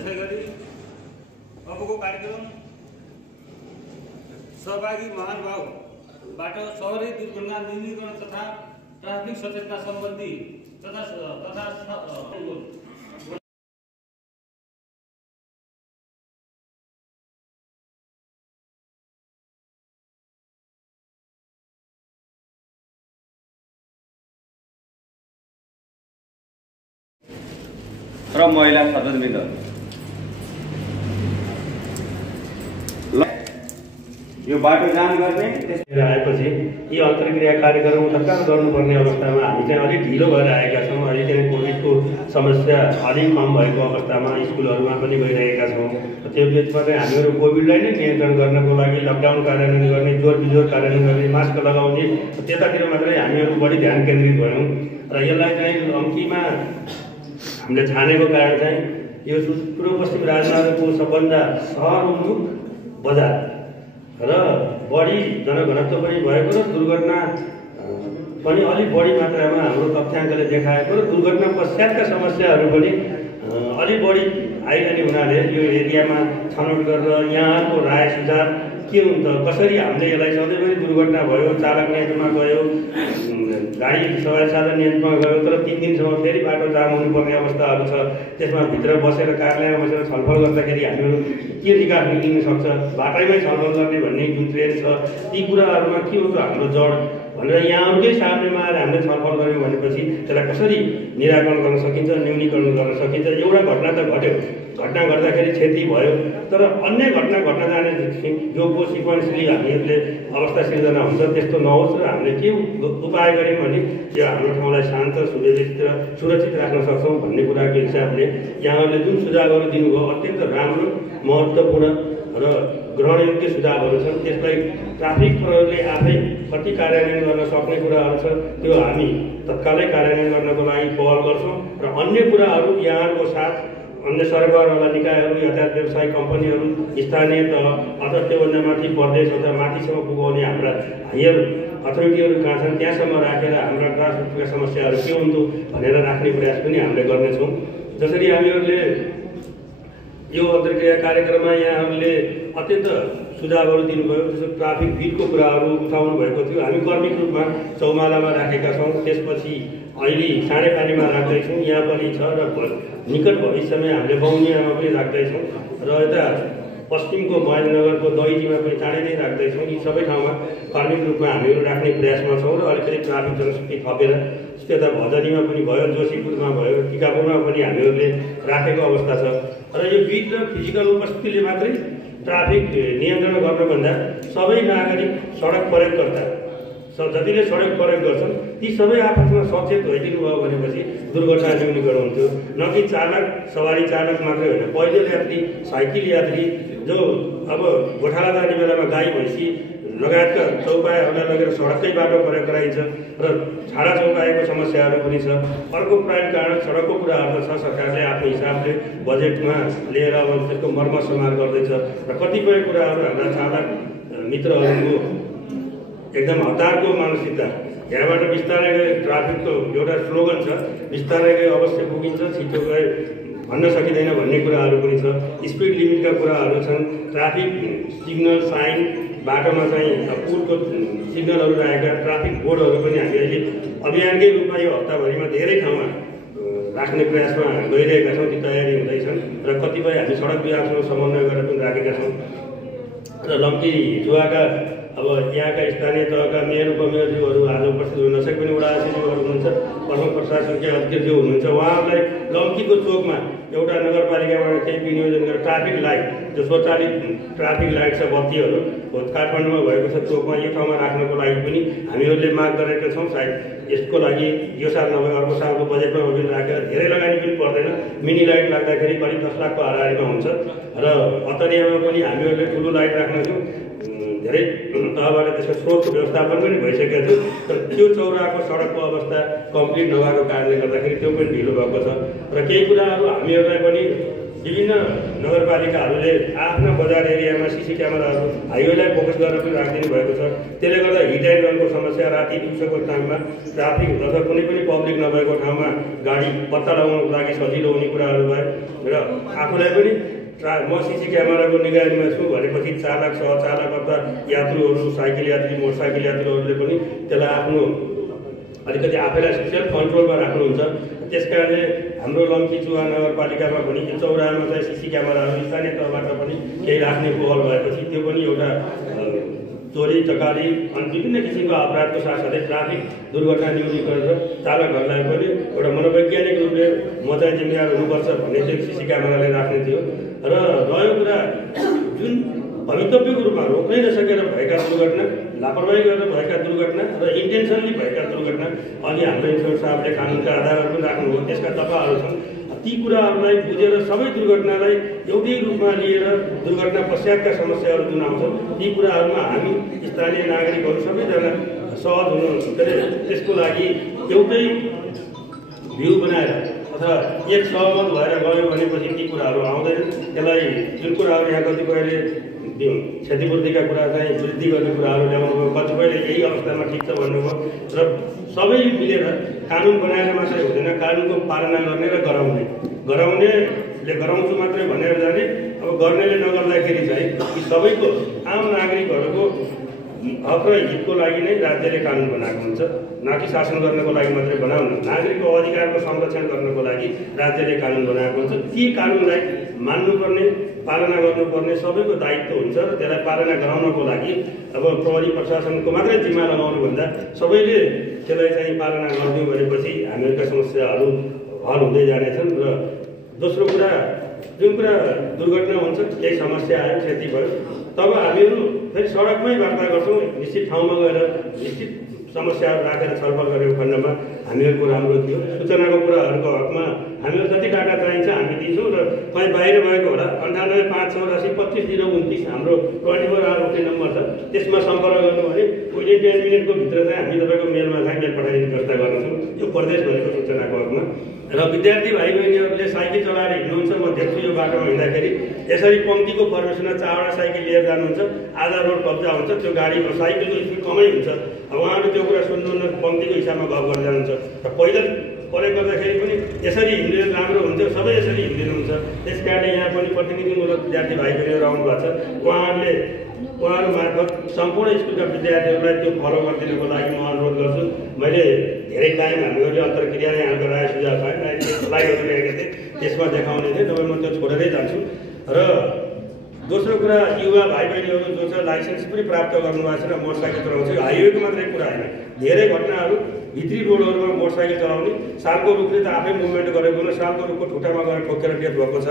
त्यसैगरी अबको कार्यक्रम सहभागी महानुभावबाट शहरी दुर्घटना न्यूनीकरण तथा ट्राफिक सचेतना सम्बन्धी तथा र महिला सदनबिन्द यो बाटो जाम गर्ने आएपछि यी अन्तर्क्रिया कार्यक्रम तत्काल गर्नुपर्ने अवस्थामा हामी चाहिँ अलिक ढिलो भएर आएका छौँ। अहिले चाहिँ कोभिडको समस्या अलिक कम भएको अवस्थामा स्कुलहरूमा पनि गइरहेका छौँ। त्यो बिचमा चाहिँ हामीहरू कोभिडलाई नै नियन्त्रण गर्नको लागि लकडाउन कार्यान्वयन गर्ने, जोर बिजोर कार्यान्वयन गर्ने, मास्क लगाउने त्यतातिर मात्रै हामीहरू बढी ध्यान केन्द्रित भयौँ र यसलाई चाहिँ अम्कीमा हामीले छानेको कारण चाहिँ यो पूर्व पश्चिम राजमार्गको सबभन्दा सहरोन्मुख बजार र बढी जनघनत्व पनि भएको र दुर्घटना पनि अलिक बढी मात्रामा हाम्रो तथ्याङ्कले देखाएको र दुर्घटना पश्चातका समस्याहरू पनि अलिक बढी आइरहने हुनाले यो एरियामा छनौट गरेर यहाँको राय सुझाव के हुन्छ, कसरी हामीले यसलाई सधैँभरि दुर्घटना भयो, चालक नियन्त्रणमा गयो, गाडी सवारी साधन नियन्त्रणमा गयो, तर 3 दिनसम्म फेरि बाटो जाम हुनुपर्ने अवस्थाहरू छ। त्यसमा भित्र बसेर कार्यालयमा बसेर छलफल गर्दाखेरि हामीहरू के निकास निक्लिन सक्छ, बाटैमै छलफल गर्ने भन्ने जुन ट्रेन्ड छ, ती कुराहरूमा के हो त हाम्रो जड भनेर यहाँहरूकै सामनेमा आएर हामीले छलफल गऱ्यौँ भनेपछि त्यसलाई कसरी निराकरण गर्न सकिन्छ, न्यूनीकरण गर्न सकिन्छ। एउटा घटना त घट्यो, घटना घट्दाखेरि क्षति भयो, तर अन्य घटना घट्न जाने जोको सिक्वेन्सली हामीहरूले अवस्था सिर्जना हुन्छ त्यस्तो नहोस् र हामीले के उपाय गऱ्यौँ भने यो हाम्रो ठाउँलाई शान्त, सुव्यवस्थित र सुरक्षित राख्न सक्छौँ भन्ने कुराको हिसाबले यहाँहरूले जुन सुझावहरू दिनुभयो अत्यन्त राम्रो, महत्त्वपूर्ण र ग्रहणयोग्य सुझावहरू छन्। त्यसलाई ट्राफिक प्रहरीले आफै कति कार्यान्वयन गर्न सक्ने कुराहरू छ त्यो हामी तत्कालै कार्यान्वयन गर्नको लागि पहल गर्छौँ र अन्य कुराहरू यहाँहरूको साथ अन्य सरकारवाला निकायहरू, यातायात व्यवसाय कम्पनीहरू, स्थानीय तह अथवा त्योभन्दा माथि प्रदेश अथवा माथिसम्म पुगाउने हाम्रा हायर अथोरिटीहरू कहाँ छन् त्यहाँसम्म राखेर हाम्रा ट्राफिकका समस्याहरू के हुन्थ्यो भनेर राख्ने प्रयास पनि हामीले गर्नेछौँ। जसरी हामीहरूले यो अन्तर्क्रिया कार्यक्रममा यहाँहरूले अत्यन्त सुझावहरू दिनुभयो, जस्तो ट्राफिक भिडको कुराहरू उठाउनु भएको थियो, हामी कर्मिक रूपमा चौमालामा राखेका छौँ। त्यसपछि अहिले साँडेपानीमा राख्दैछौँ, यहाँ पनि छ र निकट भविष्यमा हामीले बौनियामा पनि राख्दैछौँ र यता पश्चिमको महेन्द्रनगरको दैजीमा पनि चाँडै नै राख्दैछौँ। यी सबै ठाउँमा कार्मिक रूपमा हामीहरू राख्ने प्रयासमा छौँ र अलिकति ट्राफिक जनशक्ति थपेर त्यता भजनीमा पनि भयो, जोशीपुरमा भयो, टिकापुरमा पनि हामीहरूले राखेको अवस्था छ र यो बिट र फिजिकल उपस्थितिले मात्रै ट्राफिक नियन्त्रण गर्नुभन्दा सबै नागरिक सडक प्रयोगकर्ता जतिले सडक प्रयोग गर्छन् ती सबै आफूमा सचेत भइदिनु भयो भनेपछि दुर्घटना न्यूनीकरण हुन्थ्यो। न कि चालक, सवारी चालक मात्रै होइन, पैदल यात्री, साइकल यात्री जो अब गोठाला जाने बेलामा गाई भैँसी लगायतका चौपायाहरूलाई लगेर सडककै बाटो प्रयोग गराइन्छ र छाडा चौपायाको समस्याहरू पनि छ। अर्को प्राइम कारण सडकको कुराहरू छ, सरकारले आफ्नो हिसाबले बजेटमा लिएर अब त्यसको मर्मत समार गर्दैछ र कतिपय कुराहरू हाम्रा चालक मित्रहरूको एकदम हतारको मानसिकता, यहाँबाट बिस्तारै गए ट्राफिकको एउटा स्लोगन छ, बिस्तारै गए अवश्य पुगिन्छ, छिटो गए भन्न सकिँदैन भन्ने कुराहरू पनि छ। स्पिड लिमिटका कुराहरू छन्, ट्राफिक सिग्नल साइन, बाटोमा चाहिँ पुलको सिग्नलहरू राखेका ट्राफिक बोर्डहरू पनि हामी अहिले अभियानकै रूपमा यो हप्ताभरिमा धेरै ठाउँमा राख्ने प्रयासमा गइरहेका छौँ। ती तयारी हुँदैछन् र कतिपय हामी सडक विभागसँग समन्वय गरेर पनि राखेका छौँ र लम्की जुवाका अब यहाँका स्थानीय तहका मेयर उपमेयरज्यूहरू आज उपस्थित हुन नसके पनि वडा अध्यक्षज्यूहरू हुनुहुन्छ, प्रमुख प्रशासकीय अध्यक्षज्यू हुनुहुन्छ, उहाँहरूलाई लम्कीको चोकमा एउटा नगरपालिकाबाट केही विनियोजन गरेर ट्राफिक लाइट जो स्वचालित ट्राफिक लाइट छ, बत्तीहरू काठमाडौँमा भएको छ चोकमा, यो ठाउँमा राख्नको लागि पनि हामीहरूले माग गरेका छौँ। सायद यसको लागि यो साल नभए अर्को सालको बजेटमा पनि राखेर धेरै लगानी पनि पर्दैन, मिनी लाइट लाग्दाखेरि करिब 10 लाखको हाराहारीमा हुन्छ र अतरियामा पनि हामीहरूले ठुलो लाइट राख्नेछौँ। धेरै तहबाट त्यसको स्रोतको व्यवस्थापन पनि भइसकेको थियो, तर त्यो चौराको सडकको अवस्था कम्प्लिट नभएको कारणले गर्दाखेरि त्यो पनि ढिलो भएको छ र केही कुराहरू हामीहरूलाई पनि विभिन्न नगरपालिकाहरूले आफ्ना बजार एरियामा सिसी क्यामेराहरू हाइवेलाई फोकस गरेर पनि राखिदिनु भएको छ। त्यसले गर्दा हिट एन्ड रनको समस्या राति दिउँसोको टाइममा ट्राफिक अथवा कुनै पनि पब्लिक नभएको ठाउँमा गाडी पत्ता लगाउनको लागि सजिलो हुने कुराहरू भयो र आफूलाई पनि म सिसी क्यामेराको निगरानीमा छु भनेपछि चालक सहचालक अथवा यात्रुहरू साइकल यात्री मोटरसाइकल यात्रुहरूले पनि त्यसलाई आफ्नो अलिकति आफैलाई सेल्फ कन्ट्रोलमा राख्नुहुन्छ। त्यस कारणले हाम्रो लम्कीचुवा नगरपालिकामा पनि यो चौराहामा चाहिँ सिसी क्यामेराहरू स्थानीय तहबाट पनि केही राख्ने पहल भएपछि त्यो पनि एउटा चोरी चकारी अनि विभिन्न किसिमको अपराधको साथसाथै ट्राफिक दुर्घटना न्यूनीकरण र चालकहरूलाई पनि एउटा मनोवैज्ञानिक रूपले म चाहिँ जिम्मेवार हुनुपर्छ भन्ने चाहिँ सिसी क्यामेराले राख्ने थियो। र रह्यो कुरा जुन भवितव्यको रूपमा रोक्नै नसकेर भएका दुर्घटना, लापरवाही गरेर भएका दुर्घटना र इन्टेन्सनली भएका दुर्घटना, अघि हाम्रो इन्सपेक्टर साहबले कानुनका आधारहरू पनि राख्नुभयो, त्यसका दफाहरू छन्। ती कुराहरूलाई बुझेर सबै दुर्घटनालाई एउटै रूपमा लिएर दुर्घटना पश्चातका समस्याहरू जुन आउँछन् ती कुराहरूमा हामी स्थानीय नागरिकहरू सबैजना सहज हुनु त्यसको लागि एउटै भ्यू बनाएर अथवा एक सहमत भएर गयो भनेपछि ती कुराहरू आउँदैनन्। त्यसलाई जुन कुराहरू यहाँ कतिपयले क्षतिपूर्तिका कुरा चाहिँ वृद्धि गर्ने कुराहरू ल्याउनुभयो, कतिपयले यही अवस्थामा ठिक छ भन्नुभयो र सबै मिलेर कानुन बनाएर मात्रै हुँदैन, कानुनको पालना गर्ने र गराउनेले गराउँछु मात्रै भनेर जाने, अब गर्नेले नगर्दाखेरि चाहिँ यी सबैको आम नागरिकहरूको हक र हितको लागि नै राज्यले कानुन बनाएको हुन्छ, न कि शासन गर्नको लागि मात्रै बनाउनु। नागरिकको अधिकारको संरक्षण गर्नको लागि राज्यले कानुन बनाएको हुन्छ। ती कानुनलाई मान्नुपर्ने, पालना गर्नुपर्ने सबैको दायित्व हुन्छ र त्यसलाई पालना गराउनको लागि अब प्रहरी प्रशासनको मात्रै जिम्मा लगाउनुभन्दा सबैले त्यसलाई चाहिँ पालना गरिदिउँ भनेपछि हामीहरूका समस्याहरू हल हुँदै जानेछन्। र दोस्रो कुरा, जुन कुरा दुर्घटना हुन्छ, केही समस्या आयो, क्षति भयो, तब हामीहरू फेरि सडकमै वार्ता गर्छौँ। निश्चित ठाउँमा गएर निश्चित समस्याहरू राखेर छलफल गरेको खण्डमा हामीहरूको राम्रो थियो। सूचनाको कुराहरूको हकमा हामीहरू जति डाटा चाहिन्छ हामी दिन्छौँ र कहीँ बाहिर भएको होला 9858842529 हाम्रो 24 आवर उठ्ने नम्बर छ, त्यसमा सम्पर्क गर्नु भने विदिन 10 मिनटको भित्र चाहिँ हामी तपाईँको मेलमा चाहिँ मेल पठाइदिने व्यवस्था गर्नेछौँ। यो प्रदेश भनेको सूचनाको हकमा। र विद्यार्थी भाइ बहिनीहरूले साइकल चलाएर हिँड्नुहुन्छ, म देख्छु यो बाटोमा हिँड्दाखेरि यसरी पङ्क्तिको फर्मेसनमा 4वटा साइकल लिएर जानुहुन्छ, आधा रोड कब्जा हुन्छ, त्यो गाडीको साइकलको स्पिड कमै हुन्छ। अब उहाँहरू त्यो कुरा सुन्नुहुन्न, पङ्क्तिको हिसाबमा गफ गरेर जानुहुन्छ। र पैदल प्रयोग गर्दाखेरि पनि यसरी हिँडेर राम्रो हुन्छ, सबै यसरी हिँडिदिनुहुन्छ। त्यस कारणले यहाँ पनि प्रतिनिधिमूलक विद्यार्थी भाइ बहिनीहरू आउनु भएको छ, उहाँहरू मार्फत सम्पूर्ण स्कुलका विद्यार्थीहरूलाई त्यो फलो गरिदिनुको लागि म अनुरोध गर्छु। मैले धेरै टाइम हामीहरूले अन्तर्क्रिया यहाँ गराए सुझाव पाएँ, स्लाइडहरू ल्याएका थिएँ, त्यसमा देखाउने थिएँ, तपाईँ म त्यो छोडेरै जान्छु। र दोस्रो कुरा, युवा भाइ बहिनीहरू जो छ लाइसेन्स पनि प्राप्त गर्नुभएको छ र मोटरसाइकल चलाउँछ। हाइवेको मात्रै कुरा होइन, धेरै घटनाहरू भित्री रोडहरूमा मोटरसाइकल चलाउने, सालको रुखले त आफै मुभमेन्ट गरेको हुन सालको रुखको ठुटामा गएर ठोकेर डेथ भएको छ।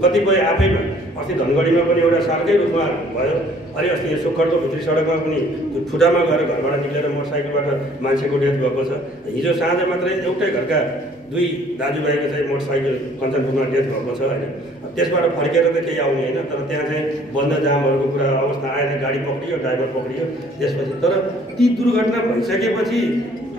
कतिपय आफैमा अस्ति धनगढीमा पनि एउटा सालकै रुखमा भयो, अनि अस्ति यो सोखरको भित्री सडकमा पनि त्यो ठुटामा गएर घरबाट निक्लेर मोटरसाइकलबाट मान्छेको डेथ भएको छ। हिजो साँझ मात्रै एउटै घरका 2 दाजुभाइको चाहिँ मोटरसाइकल कञ्चनपुरमा डेथ भएको छ होइन। त्यसबाट फर्केर त केही आउने होइन, तर त्यहाँ चाहिँ बन्द जामहरूको कुरा अवस्था आएर गाडी पक्रियो, ड्राइभर पक्रियो। त्यसपछि तर ती दुर्घटना भइसकेपछि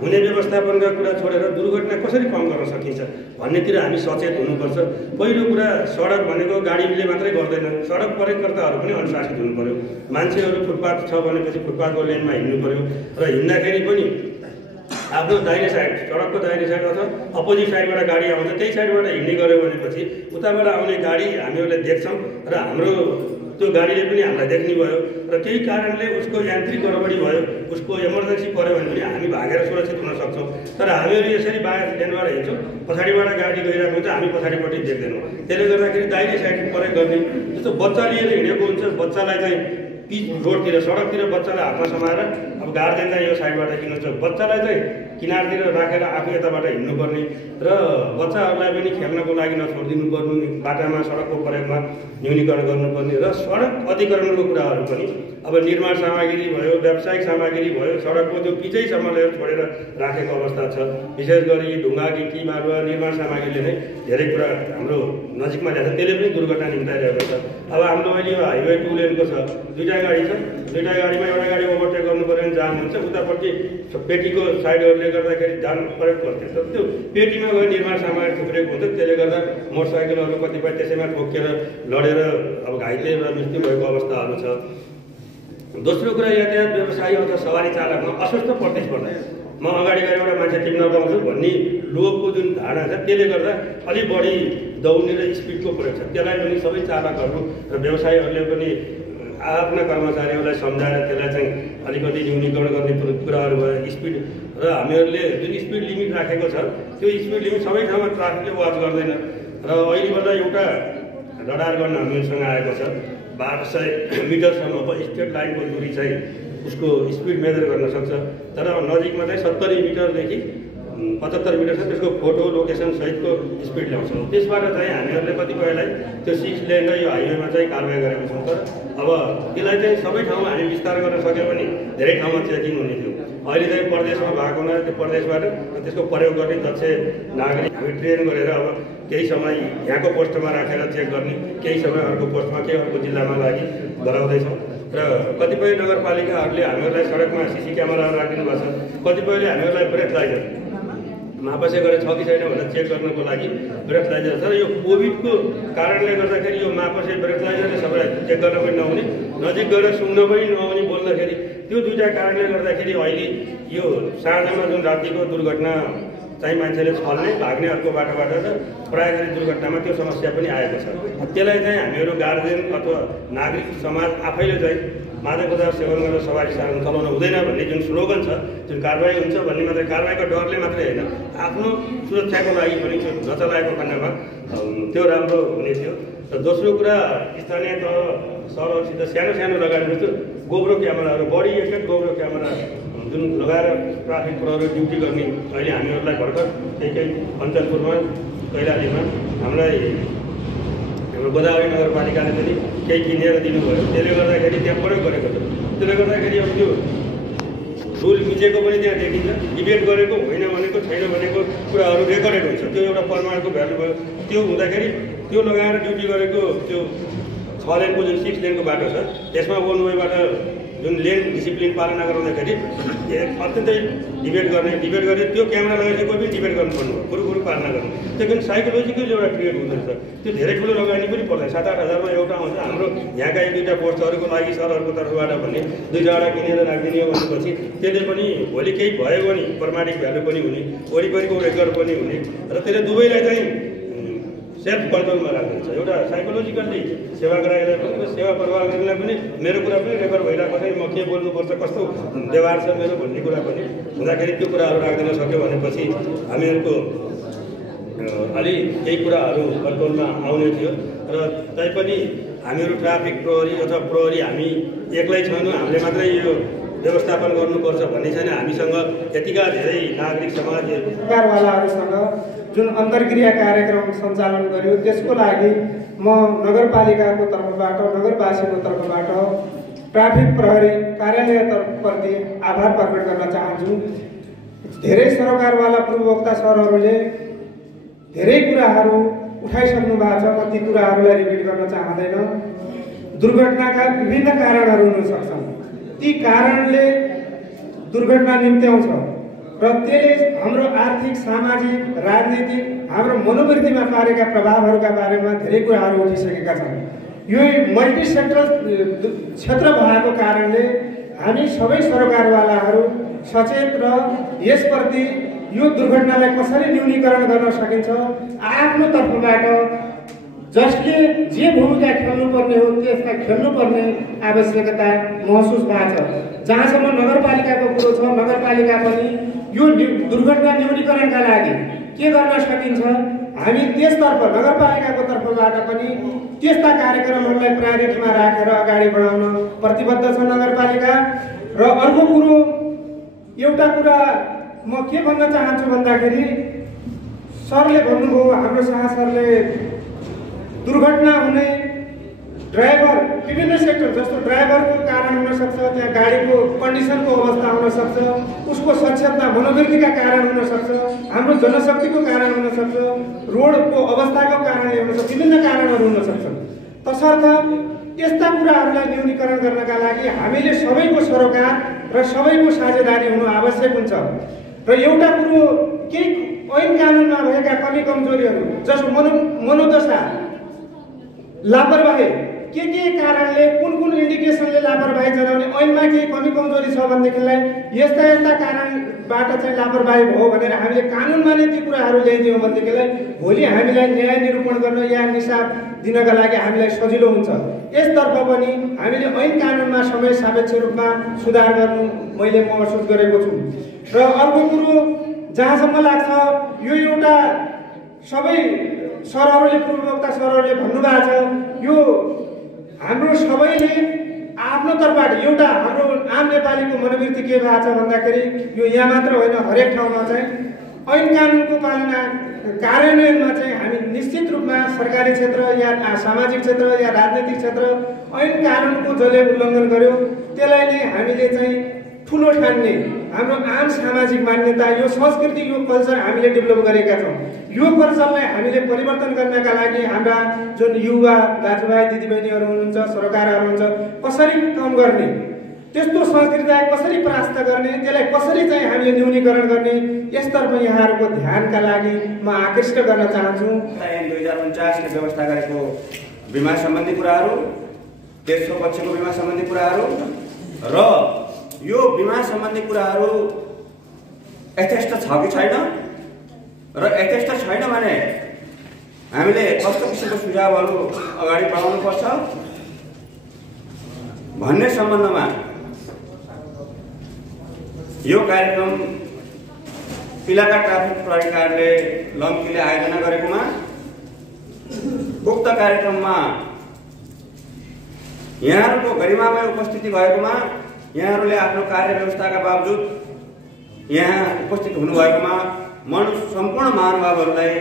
हुने व्यवस्थापनका कुरा छोडेर दुर्घटना कसरी कम गर्न सकिन्छ भन्नेतिर हामी सचेत हुनुपर्छ। पहिलो कुरा, सडक भनेको गाडीले मात्रै गर्दैन, सडक प्रयोगकर्ताहरू पनि अनुशासित हुनु पर्यो। मान्छेहरू फुटपाथ छ भनेपछि फुटपाथको लेनमा हिँड्नु पर्यो र हिँड्दाखेरि पनि आफ्नो दाहिने साइड, सडकको दाहिने साइड अथवा अपोजिट साइडबाट गाडी आउँछ त्यही साइडबाट हिँड्ने गऱ्यो भनेपछि उताबाट आउने गाडी हामीहरूले देख्छौँ र हाम्रो त्यो गाडीले पनि हामीलाई देख्ने भयो र केही कारणले उसको यान्त्रिक गडबडी भयो, उसको इमर्जेन्सी पऱ्यो भने पनि हामी भागेर सुरक्षित हुन सक्छौँ। तर हामीहरू यसरी बाहिर लेनबाट हिँड्छौँ, पछाडिबाट गाडी गइरहेको हुन्छ, हामी पछाडिपट्टि देख्दैनौँ। त्यसले गर्दाखेरि दाहिने साइड प्रयोग गर्ने, जस्तो बच्चा लिएर हिँडेको हुन्छ, बच्चालाई चाहिँ पिच रोडतिर सडकतिर बच्चालाई हातमा समाएर अब गार्जेनलाई यो साइडबाट किन्नुहुन्छ, बच्चालाई चाहिँ किनारतिर राखेर आफू यताबाट हिँड्नुपर्ने र बच्चाहरूलाई पनि खेल्नको लागि नछोडिदिनु पर्ने, बाटामा सडकको प्रयोगमा न्यूनीकरण गर्नुपर्ने र सडक अतिक्रमणको कुराहरू पनि अब निर्माण सामग्री भयो, व्यावसायिक सामग्री भयो, सडकको त्यो पिचैसम्म लिएर छोडेर राखेको अवस्था छ। विशेष गरी ढुङ्गा गिटी बालुवा निर्माण सामग्रीले नै धेरै कुरा हाम्रो नजिकमा ल्याएको छ, त्यसले पनि दुर्घटना निम्ताइरहेको छ। अब हाम्रो अहिले यो हाइवे 2 लेनको छ, 2टा गाडी छ, दुईटा गाडीमा एउटा गाडी ओभरटेक गर्नु पर्यो भने जाम हुन्छ, उतापट्टि पेटीको साइडहरूले गर्दाखेरि जाम प्रयोग गर्थ्यो। त्यो पेटीमा गएर निर्माण सामग्री थुप्रेको हुन्छ, त्यसले गर्दा मोटरसाइकलहरू कतिपय त्यसैमा ठोकेर लडेर अब घाइते र मृत्यु भएको अवस्थाहरू छ। दोस्रो कुरा यातायात व्यवसायी अथवा सवारी चालकमा अस्वस्थ प्रतिस्पर्धा। म अगाडि गएर एउटा मान्छे टिप्न पाउँछु भन्ने लोभको जुन धारणा छ त्यसले गर्दा अलिक बढी दौड्ने र स्पिडको प्रयोग छ। त्यसलाई पनि सबै चालकहरू र व्यवसायीहरूले पनि आफ्ना कर्मचारीहरूलाई सम्झाएर त्यसलाई चाहिँ अलिकति न्यूनीकरण गर्ने कुराहरू भयो। स्पिड र हामीहरूले जुन स्पिड लिमिट राखेको छ त्यो स्पिड लिमिट सबै ठाउँमा ट्राफिकले वाच गर्दैन र अहिले बेला एउटा रडार गर्न हामीसँग आएको छ 1200 मिटरसम्मको स्ट्रेट लाइनको दूरी चाहिँ उसको स्पिड मेजर गर्न सक्छ। तर नजिकमा चाहिँ 70 मिटरदेखि 75 मिटर छ, त्यसको फोटो लोकेसन सहितको स्पिड ल्याउँछौँ। त्यसबाट चाहिँ हामीहरूले कतिपयलाई त्यो 6 लेन र यो हाइवेमा चाहिँ कारवाही गरेको छौँ। तर अब त्यसलाई चाहिँ सबै ठाउँमा हामी विस्तार गर्न सक्यो भने धेरै ठाउँमा चेकिङ हुने थियो। अहिले चाहिँ प्रदेशमा भएको हुनाले त्यो प्रदेशबाट त्यसको प्रयोग गर्ने दक्ष नागरिक हामी ट्रेन गरेर अब केही समय यहाँको पोस्टमा राखेर चेक गर्ने, केही समय अर्को पोस्टमा केही अर्को जिल्लामा लागि गराउँदैछौँ। र कतिपय नगरपालिकाहरूले हामीहरूलाई सडकमा सिसी क्यामेराहरू राखिदिनु भएको छ, कतिपयले हामीहरूलाई ब्रेथलाइजर मापसे गरेर छ कि छैन भनेर चेक गर्नको लागि ब्रेथलाइजर। तर यो कोभिडको कारणले गर्दाखेरि यो मापसे ब्रेथलाइजरले सबैलाई चेक गर्न पनि नहुने, नजिक गएर सुन्न पनि नहुने बोल्दाखेरि त्यो दुईवटा कारणले गर्दाखेरि अहिले यो साँझमा जुन रातिको दुर्घटना चाहिँ मान्छेले छल्ने भाग्ने अर्को बाटोबाट र प्रायः गरी दुर्घटनामा त्यो समस्या पनि आएको छ। त्यसलाई चाहिँ हामीहरू गार्जियन अथवा नागरिक समाज आफैले चाहिँ मादक पदार्थ सेवन गरेर सवारी साधन चलाउनु हुँदैन भन्ने जुन स्लोगन छ, जुन कारवाही हुन्छ भन्ने मात्रै कारवाहीको डरले मात्रै होइन, आफ्नो सुरक्षाको लागि पनि त्यो नचलाएको खण्डमा त्यो राम्रो हुने थियो। र दोस्रो कुरा स्थानीय तह सहरहरूसित सानो सानो लगानी जस्तो गोब्रो क्यामेराहरू, बढी एकैट गोब्रो क्यामेरा जुन लगाएर ट्राफिक प्रहरी ड्युटी गर्ने अहिले हामीहरूलाई भर्खर केही अञ्चलपुरमा कैलालीमा हामीलाई हाम्रो गोदावरी नगरपालिकाले पनि केही किनेर दिनुभयो। त्यसले गर्दाखेरि त्यहाँ प्रयोग गरेको छ। त्यसले गर्दाखेरि अब त्यो रुल मिचेको पनि त्यहाँ देखिन्छ, डिबेट गरेको होइन भनेको छैन भनेको कुराहरू रेकर्डेड हुन्छ। त्यो एउटा प्रमाणको भ्यालु भयो। त्यो हुँदाखेरि त्यो लगाएर ड्युटी गरेको त्यो 6 लेनको जुन 6 लेनको बाटो छ त्यसमा वन वेबाट जुन लेन डिसिप्लिन पालना गराउँदाखेरि अत्यन्तै डिबेट गर्ने त्यो क्यामेरा लगाएर कोही पनि डिबेट गर्नुपर्ने हो, कुरो पालना गर्नु। त्यो पनि साइकोलोजिकल एउटा क्रिएट हुँदो रहेछ। त्यो धेरै ठुलो लगानी पनि पर्दैन, 7-8 हजारमा एउटा आउँछ। हाम्रो यहाँका 1-2टा पोस्टहरूको लागि सरहरूको तर्फबाट भन्ने 2-4वटा किनेर राखिदिने हो भनेपछि त्यसले पनि भोलि केही भयो भने प्रमाणिक भ्यालु पनि हुने, वरिपरिको रेकर्ड पनि हुने र त्यसले दुवैलाई चाहिँ सेल्फ कन्ट्रोलमा राख्नुहुन्छ। एउटा साइकोलोजिकल्ली सेवाग्राहीलाई पनि सेवा प्रभावकारीलाई पनि मेरो कुरा पनि रेकर्ड भइरहेको छ, म के बोल्नुपर्छ, कस्तो व्यवहार छ मेरो भन्ने कुरा पनि हुँदाखेरि त्यो कुराहरू राखिदिन सक्यो भनेपछि हामीहरूको अलि केही कुराहरू कन्ट्रोलमा आउने थियो। र तैपनि हामीहरू ट्राफिक प्रहरी अथवा प्रहरी हामी एक्लै छैनौँ, हामीले मात्रै यो व्यवस्थापन गर्नुपर्छ भन्ने छैन। हामीसँग यतिका धेरै नागरिक समाज सरकारवालाहरूसँग जुन अन्तर्क्रिया कार्यक्रम सञ्चालन गर्यो त्यसको लागि म नगरपालिकाको तर्फबाट, नगरवासीको तर्फबाट ट्राफिक प्रहरी कार्यालय तर्फप्रति आभार प्रकट गर्न चाहन्छु। धेरै सरकारवाला पूर्ववक्ता सरहरूले धेरै कुराहरू उठाइसक्नु भएको छ, म ती कुराहरूलाई रिपिट गर्न चाहँदैन। दुर्घटनाका विभिन्न कारणहरू हुन सक्छन्, ती कारणले दुर्घटना निम्त्याउँछ र त्यसले हाम्रो आर्थिक, सामाजिक, राजनीतिक, हाम्रो मनोवृत्तिमा पारेका प्रभावहरूका बारेमा धेरै कुराहरू उठिसकेका छन्। यो मल्टी सेक्टर क्षेत्र भएको कारणले हामी सबै सरकारवालाहरू सचेत र यसप्रति यो दुर्घटनालाई कसरी न्यूनीकरण गर्न सकिन्छ आफ्नो तर्फबाट जसले जे भूमिका खेल्नुपर्ने हो त्यसमा खेल्नुपर्ने आवश्यकता महसुस भएको छ। जहाँसम्म नगरपालिकाको कुरो छ, नगरपालिका पनि यो दुर्घटना न्यूनीकरणका लागि के गर्न सकिन्छ हामी त्यसतर्फ नगरपालिकाको तर्फबाट पनि त्यस्ता कार्यक्रमहरूलाई प्रायोरिटीमा राखेर अगाडि बढाउन प्रतिबद्ध छ नगरपालिका। र अर्को कुरो, एउटा कुरा म के भन्न चाहन्छु भन्दाखेरि सरले भन्नुभयो, हाम्रो शाह सरले, दुर्घटना हुने ड्राइभर विभिन्न सेक्टर जस्तो ड्राइभरको कारण हुन सक्छ, त्यहाँ गाडीको कन्डिसनको अवस्था हुन सक्छ, उसको सक्षमता मनोवृत्तिका कारण हुन सक्छ, हाम्रो जनशक्तिको कारण हुन सक्छ, रोडको अवस्थाको कारणले हुन सक्छ, विभिन्न कारणहरू हुन सक्छन्। तसर्थ यस्ता कुराहरूलाई न्यूनीकरण गर्नका लागि हामीले सबैको सरोकार र सबैको साझेदारी हुनु आवश्यक हुन्छ। र एउटा कुरो केही ऐन कानुनमा भएका कमी कमजोरीहरू जस्तो मनोदशा, लापरवाही, के कारणले कुन इन्डिकेसनले लापरवाही जनाउने ऐनमा केही कमी कमजोरी छ भनेदेखिलाई यस्ता कारणबाट चाहिँ लापरवाही भयो भनेर हामीले कानुनमा नै ती कुराहरू ल्याइदियौँ भनेदेखिलाई भोलि हामीलाई न्याय निरूपण गर्न या निसाब दिनका लागि हामीलाई सजिलो हुन्छ। यसतर्फ पनि हामीले ऐन कानुनमा समय सापेक्ष रूपमा सुधार गर्नु मैले महसुस गरेको छु। र अर्को कुरो जहाँसम्म लाग्छ यो एउटा सबै सरहरूले पूर्ववक्ता सरहरूले भन्नुभएको छ, यो हाम्रो सबैले आफ्नो तर्फबाट एउटा हाम्रो आम नेपालीको मनोवृत्ति के भएको छ भन्दाखेरि यो यहाँ मात्र होइन, हरेक ठाउँमा चाहिँ ऐन कानुनको पालना कार्यान्वयनमा चाहिँ हामी निश्चित रूपमा सरकारी क्षेत्र या सामाजिक क्षेत्र या राजनैतिक क्षेत्र ऐन कानुनको जसले उल्लङ्घन गर्यो त्यसलाई नै हामीले चाहिँ ठुलो ठान्ने हाम्रो आम सामाजिक मान्यता, यो संस्कृति, यो कल्चर हामीले डेभलप गरेका छौँ। यो कल्चरलाई हामीले परिवर्तन गर्नका लागि हाम्रा जुन युवा दाजुभाइ दिदीबहिनीहरू हुनुहुन्छ, सरकारहरू हुनुहुन्छ, कसरी कम गर्ने, त्यस्तो संस्कृतिलाई कसरी परास्त गर्ने, त्यसलाई कसरी चाहिँ हामीले न्यूनीकरण गर्ने, यसतर्फ यहाँहरूको ध्यानका लागि म आकृष्ट गर्न चाहन्छु। 2049ले व्यवस्था गरेको बिमा सम्बन्धी कुराहरू, तेस्रो पक्षको बिमा सम्बन्धी कुराहरू र यो बिमा सम्बन्धी कुराहरू यथेष्ट छ कि छैन र यथेष्ट छैन भने हामीले कस्तो किसिमको सुझावहरू अगाडि बढाउनुपर्छ भन्ने सम्बन्धमा यो कार्यक्रम इलाका ट्राफिक प्रहरी कार्यालय लम्कीले आयोजना गरेकोमा उक्त कार्यक्रममा यहाँहरूको गरिमामय उपस्थिति भएकोमा यहाँहरूले आफ्नो कार्य व्यवस्थाका बावजुद यहाँ उपस्थित हुनुभएकोमा म सम्पूर्ण महानुभावहरूलाई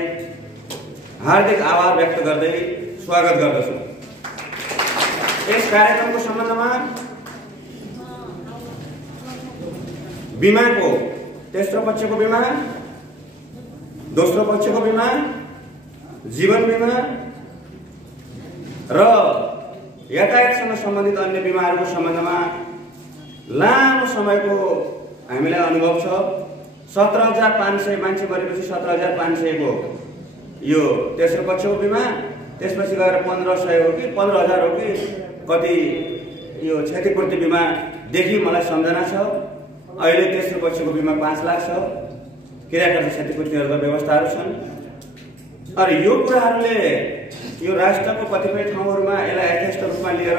हार्दिक आभार व्यक्त गर्दै स्वागत गर्दछु। यस कार्यक्रमको सम्बन्धमा बिमाको तेस्रो पक्षको बिमा, दोस्रो पक्षको बिमा, जीवन बिमा र यातायातसँग सम्बन्धित अन्य बिमाहरूको सम्बन्धमा लामो समयको हामीलाई अनुभव छ। 17,500 मान्छे मरेपछि 17,500 को यो तेस्रो पक्षको बिमा, त्यसपछि गएर 1,500 हो कि 15,000 हो कि कति यो क्षतिपूर्ति बिमादेखि मलाई सम्झना छ। अहिले तेस्रो पक्षको बिमा 5 लाख छ, क्रियाकर्ता क्षतिपूर्तिहरूको व्यवस्थाहरू छन्। अरे यो कुराहरूले यो राष्ट्रको कतिपय ठाउँहरूमा यसलाई यथेष्ट रूपमा लिएर